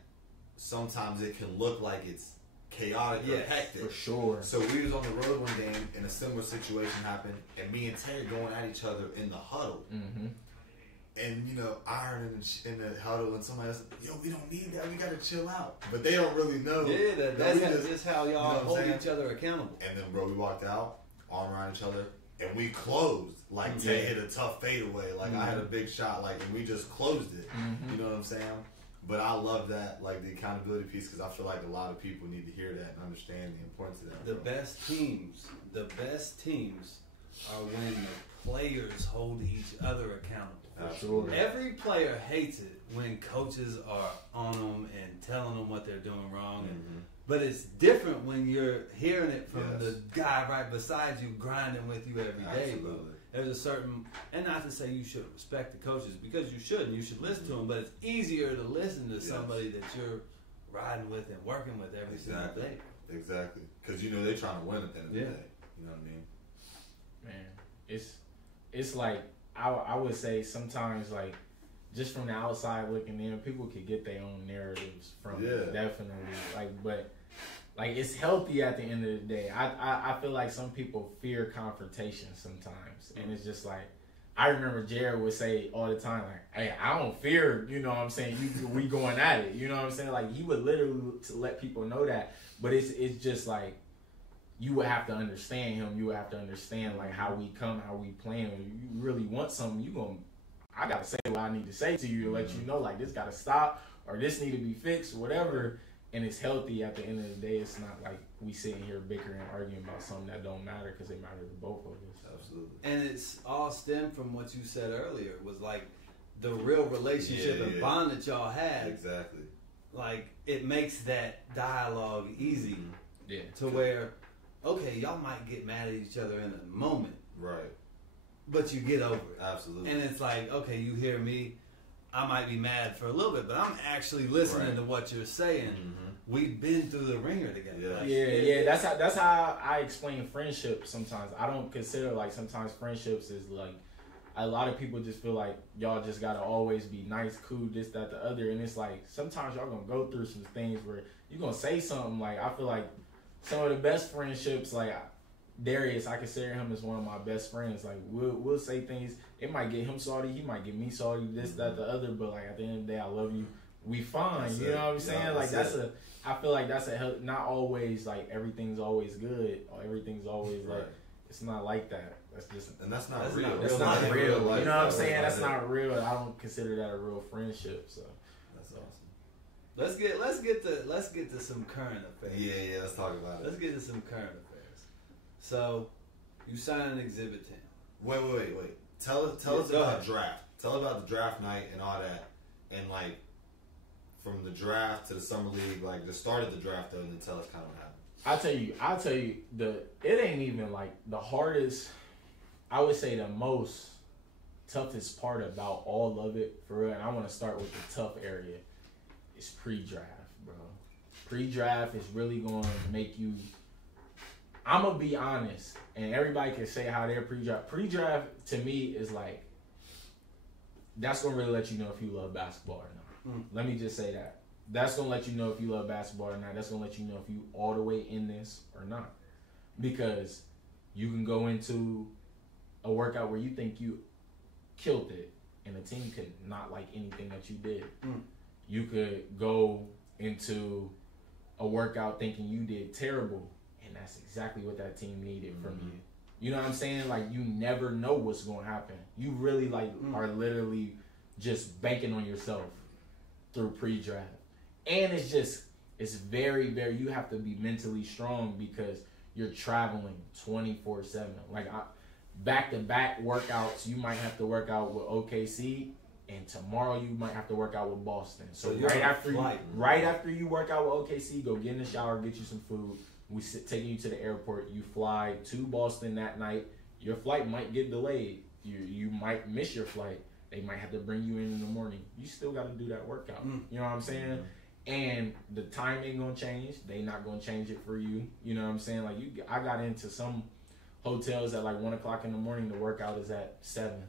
sometimes it can look like it's chaotic or hectic. For sure. So we was on the road one game and a similar situation happened, and me and Terry going at each other in the huddle. Mm-hmm. And you know, Iron in the huddle, and somebody else, yo, we don't need that. We gotta chill out. But they don't really know. Yeah, that's how y'all hold each other accountable. And then, bro, we walked out, arm around each other, and we closed. Like Tay hit a tough fadeaway. Like I had a big shot. Like, and we just closed it. You know what I'm saying? But I love that, like the accountability piece, because I feel like a lot of people need to hear that and understand the importance of that. The best teams are when the players hold each other accountable. Absolutely. Every player hates it when coaches are on them and telling them what they're doing wrong. But it's different when you're hearing it from the guy right beside you, grinding with you every day. Absolutely. There's a certain, and not to say you should respect the coaches, because you should, and you should listen to them, but it's easier to listen to somebody that you're riding with and working with every single day. Exactly. Because, you know, they're trying to win at the end of the day. You know what I mean? Man, it's like, I would say sometimes, like, just from the outside looking in, people could get their own narratives from it, definitely. Like, but like it's healthy at the end of the day. I feel like some people fear confrontation sometimes, and it's just like I remember Jared would say all the time, like, "Hey, I don't fear," you know what I'm saying? We going at it, you know what I'm saying? Like he would literally to let people know that, but it's just like you would have to understand him. You would have to understand like how we come, how we plan. If you really want something, you gonna I gotta say what I need to say to you to let you know, like, this gotta stop or this need to be fixed, whatever. And it's healthy at the end of the day. It's not like we sitting here bickering, arguing about something that don't matter because it matters to both of us. Absolutely. And it's all stemmed from what you said earlier. It was like the real relationship and bond that y'all had. Exactly. Like, it makes that dialogue easy. Yeah. To where, okay, y'all might get mad at each other in a moment. Right. But you get over it. Absolutely. And it's like, okay, you hear me. I might be mad for a little bit, but I'm actually listening to what you're saying. Mm-hmm. We've been through the ringer together. Yeah. Like, Yeah. That's how I explain friendship sometimes. I don't consider, like, sometimes friendships is like, a lot of people just feel like y'all just gotta always be nice, cool, this, that, the other. And it's like, sometimes y'all gonna go through some things where you're gonna say something. Like, I feel like some of the best friendships, like Darius, I consider him as one of my best friends. Like, we'll say things, it might get him salty, he might get me salty, this, that, the other, but like, at the end of the day, I love you. We fine, you know what I'm saying? Yeah, like, I feel like that's not always like everything's always good or everything's always like, it's not like that. That's just, and that's not real. That's not real. You know what I'm saying? That's not real. I don't consider that a real friendship. So that's awesome. Let's get to some current affairs. Yeah. Let's talk about it. Let's get to some current affairs. So, you signed an Exhibit 10. Wait. Tell us about the draft. Tell about the draft night and all that, and like from the draft to the summer league, like the start of the draft, though, and then tell us kind of what happened. I'll tell you, it ain't even like the hardest. I would say the most toughest part about all of it, for real, and I want to start with the tough area, is pre-draft, bro. Pre-draft is really going to make you, I'm going to be honest, and everybody can say how their pre-draft. Pre-draft, to me, is like, that's going to really let you know if you love basketball or not. Let me just say that. That's going to let you know if you love basketball or not. That's going to let you know if you all the way in this or not. Because you can go into a workout where you think you killed it and the team could not like anything that you did. You could go into a workout thinking you did terrible, and that's exactly what that team needed from you. You know what I'm saying? Like, you never know what's going to happen. You really are literally just banking on yourself through pre-draft. And it's very, very, you have to be mentally strong because you're traveling 24/7. Like, back-to-back workouts, you might have to work out with OKC, and tomorrow you might have to work out with Boston. So right after you work out with OKC, go get in the shower, get you some food. We taking you to the airport. You fly to Boston that night. Your flight might get delayed. You might miss your flight. They might have to bring you in the morning. You still got to do that workout. You know what I'm saying? And the time ain't gonna change. They not gonna change it for you. You know what I'm saying? Like, I got into some hotels at like 1 o'clock in the morning. The workout is at 7.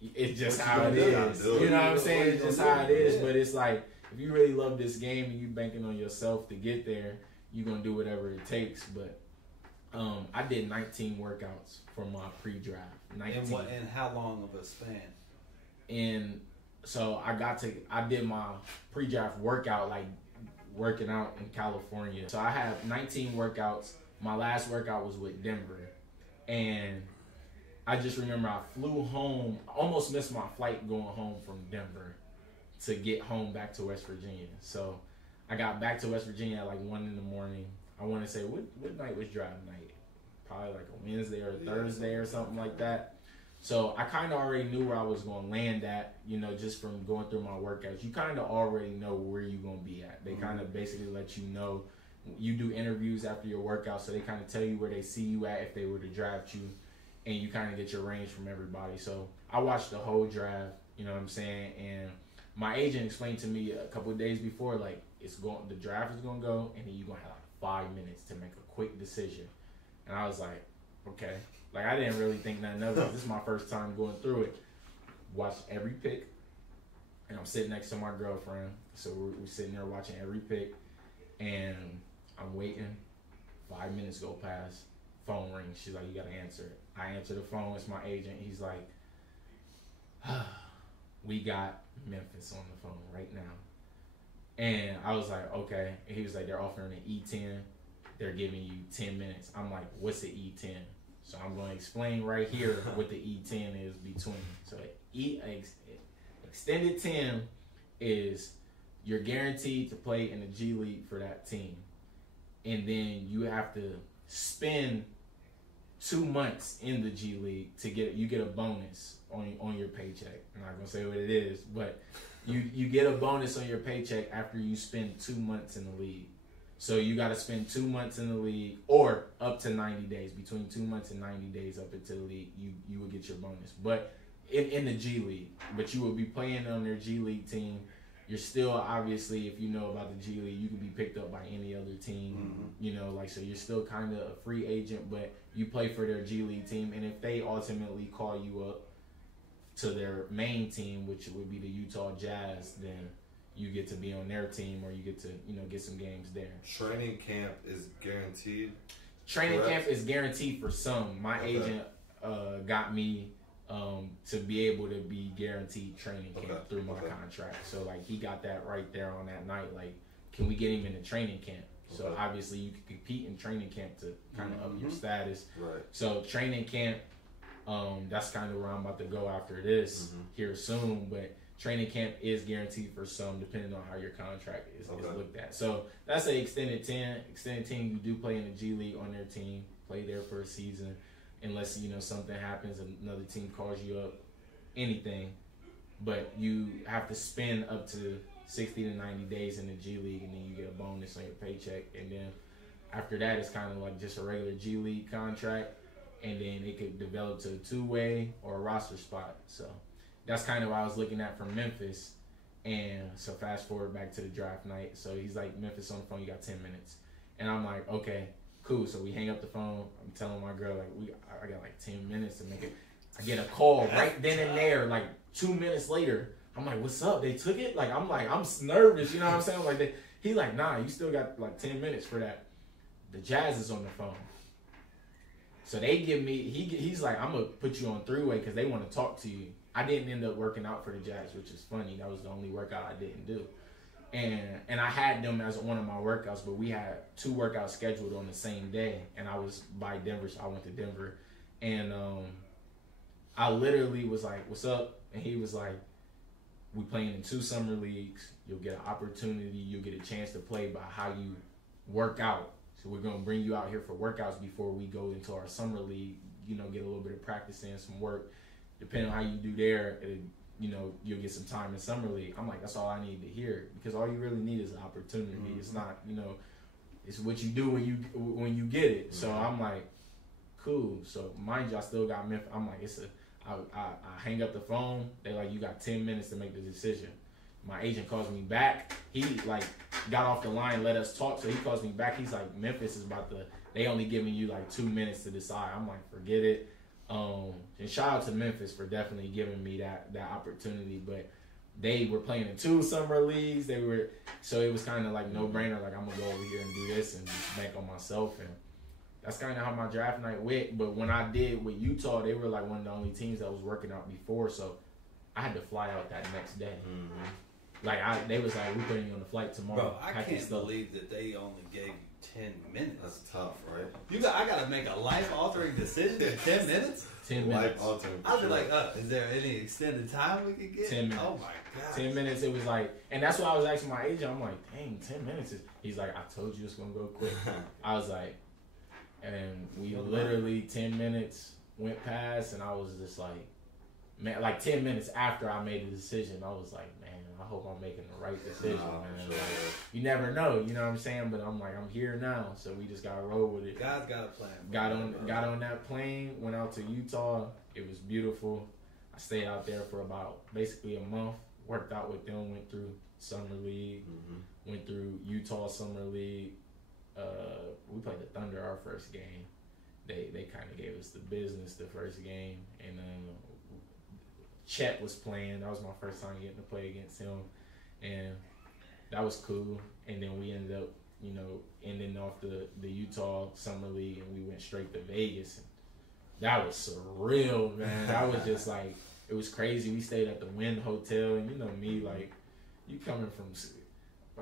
It's just how it is. You know what I'm saying? It's just how it is. But it's like, if you really love this game and you banking on yourself to get there, you're gonna do whatever it takes. But I did 19 workouts for my pre-draft. 19. And how long of a span? And so I did my pre-draft workout, like working out in California. So I have 19 workouts. My last workout was with Denver. And I just remember I flew home, almost missed my flight going home from Denver to get home back to West Virginia. So I got back to West Virginia at like 1 in the morning. I want to say, what night was draft night? Probably like a Wednesday or a Thursday or something like that. So I kind of already knew where I was going to land at, you know, just from going through my workouts. You kind of already know where you're going to be at. They kind of basically let you know. You do interviews after your workout, so they kind of tell you where they see you at if they were to draft you, and you kind of get your range from everybody. So I watched the whole draft, you know what I'm saying, and my agent explained to me a couple of days before, like, the draft is going to go, and then you're going to have like 5 minutes to make a quick decision. And I was like, okay. Like, I didn't really think nothing of it. This is my first time going through it. Watched every pick. And I'm sitting next to my girlfriend. So we're sitting there watching every pick. And I'm waiting. 5 minutes go past. Phone rings. She's like, you got to answer it. I answer the phone. It's my agent. He's like, we got Memphis on the phone right now. And I was like, okay. And he was like, they're offering an E10. They're giving you 10 minutes. I'm like, what's the E10? So I'm going to explain right here what the E10 is between. So extended 10 is you're guaranteed to play in the G League for that team. And then you have to spend 2 months in the G League to get a bonus on your paycheck. I'm not gonna say what it is, but you get a bonus on your paycheck after you spend 2 months in the league. So you got to spend 2 months in the league, or up to 90 days. Between 2 months and 90 days up into the league, you will get your bonus. But in the G League, but you will be playing on their G League team. You're still, obviously, if you know about the G League, you can be picked up by any other team. Mm-hmm. So you're still kind of a free agent, but you play for their G League team. And if they ultimately call you up to their main team, which would be the Utah Jazz, then you get to be on their team, or you get to, get some games there. Training camp is guaranteed? Training camp is guaranteed for some. My agent got me to be able to be guaranteed training camp through my contract. So, he got that right there on that night. Can we get him in the training camp? So, obviously, you can compete in training camp to kind of up your status. Right. So, training camp, that's kind of where I'm about to go after this here soon. But training camp is guaranteed for some, depending on how your contract is looked at. So that's an extended 10. Extended 10, you do play in the G League on their team, play there for a season, unless something happens, another team calls you up, anything. But you have to spend up to 60 to 90 days in the G League, and then you get a bonus on your paycheck. And then after that, it's kind of like just a regular G League contract, and then it could develop to a two-way or a roster spot. So that's kind of what I was looking at from Memphis. And so fast forward back to the draft night. So he's like, Memphis, on the phone, you got 10 minutes. And I'm like, okay, cool. So we hang up the phone. I'm telling my girl, I got 10 minutes to make it. I get a call right then and there, 2 minutes later. I'm like, what's up? They took it? I'm nervous, you know what I'm saying? He nah, you still got 10 minutes for that. The Jazz is on the phone. So they give me, he's like, I'm going to put you on three-way because they want to talk to you. I didn't end up working out for the Jazz, which is funny. That was the only workout I didn't do. And I had them as one of my workouts, but we had 2 workouts scheduled on the same day. And I was by Denver, so I went to Denver. And I literally was like, what's up? And he was like, we playing in 2 summer leagues. You'll get an opportunity. You'll get a chance to play by how you work out. So we're going to bring you out here for workouts before we go into our summer league, get a little bit of practice in, some work. Depending on how you do there, you'll get some time in summer league. I'm like, that's all I need to hear, because all you really need is an opportunity. Mm-hmm. It's not, it's what you do when you get it. Mm-hmm. So I'm like, cool. So mind you, I still got Memphis. I'm like, I hang up the phone. They're like, you got 10 minutes to make the decision. My agent calls me back. He got off the line, let us talk. So he calls me back. He's like, Memphis is they only giving you 2 minutes to decide. I'm like, forget it. And shout out to Memphis for definitely giving me that opportunity. But they were playing in 2 summer leagues. So it was kind of no brainer. I'm gonna go over here and do this and just bank on myself. And that's kind of how my draft night went. But when I did with Utah, they were one of the only teams that was working out before. So I had to fly out that next day. Mm-hmm. They was like, we're putting you on the flight tomorrow. Bro, I can't believe that they only gave you 10 minutes. That's tough, right? I got to make a life-altering decision in 10 minutes? 10 minutes. Life-altering. I'd be like, is there any extended time we could get? 10 minutes. Oh, my God. 10 minutes, it was and that's why I was asking my agent. I'm like, dang, 10 minutes. He's like, I told you it's going to go quick. I was like, and we literally 10 minutes went past, and I was just like, man, 10 minutes after I made the decision, I was like, man, I hope I'm making the right decision, man. Sure. You never know, you know what I'm saying? But I'm like, I'm here now, so we just gotta roll with it. God's got a plan. Got on that plane, went out to Utah. It was beautiful. I stayed out there for about basically a month. Worked out with them. Went through summer league. Mm-hmm. Went through Utah summer league. We played the Thunder our first game. They kind of gave us the business the first game, and Chet was playing. That was my first time getting to play against him, and that was cool. And then we ended up, ending off the Utah Summer League, and we went straight to Vegas. And that was surreal, man. That was just it was crazy. We stayed at the Wynn Hotel, and you know me, you coming from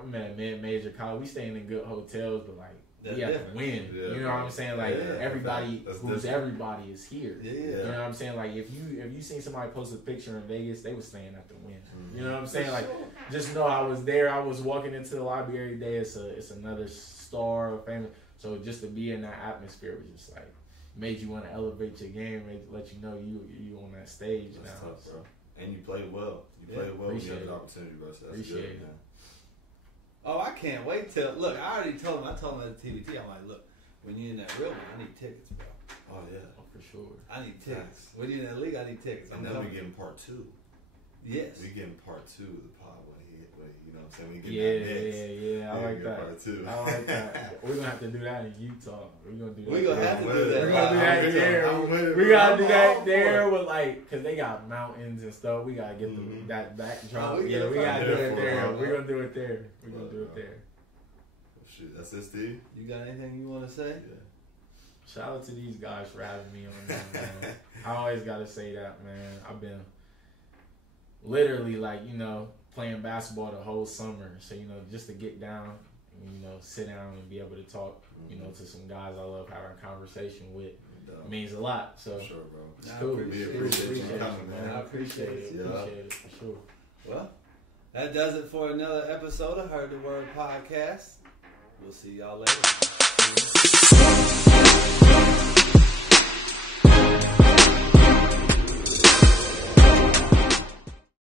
I'm at mid-major college. We staying in good hotels, but like That's we have to different. win. Yeah, You know what I'm saying? Like everybody that's who's different. everybody is here. Yeah. You know what I'm saying? Like if you seen somebody post a picture in Vegas, they was staying at the Win. You know what I'm saying? Like just know I was there. I was walking into the lobby every day. It's another star of fame. So just to be in that atmosphere was just like made you want to elevate your game, made let you know you on that stage That's now. tough, bro. And you played well. You played well when you had an opportunity, bro. So that's Appreciate good, it. man. Oh, I can't wait till look. I already told him. I told him at the TBT. I'm like, look, when you're in that real one, I need tickets, bro. Oh yeah. Oh, for sure. I need tickets. When you're in that league, I need tickets. And then we getting part 2. Yes. We getting part 2 of the pod when you know what I'm saying? We getting that next. Yeah. I like that. Part 2. I like that. We're gonna have to do that in Utah. We're gonna do that. We gonna have to do that. We're gonna do that there. We gotta do that there with like, cause they got mountains and stuff. We gotta get that backdrop. Oh, we We gotta do it there. it. We're gonna do it there. We're gonna do it there. Shoot, that's it, Steve. You got anything you want to say? Yeah. Shout out to these guys for having me on there, man. I always gotta say that, man. I've been literally like, playing basketball the whole summer. So, just to get down and, sit down and be able to talk, to some guys I love having a conversation with means a lot. So, For sure, bro. it's cool. We appreciate you coming, man. I appreciate it. Yeah. Appreciate it, for sure. Well, that does it for another episode of Heard the Word podcast. We'll see y'all later.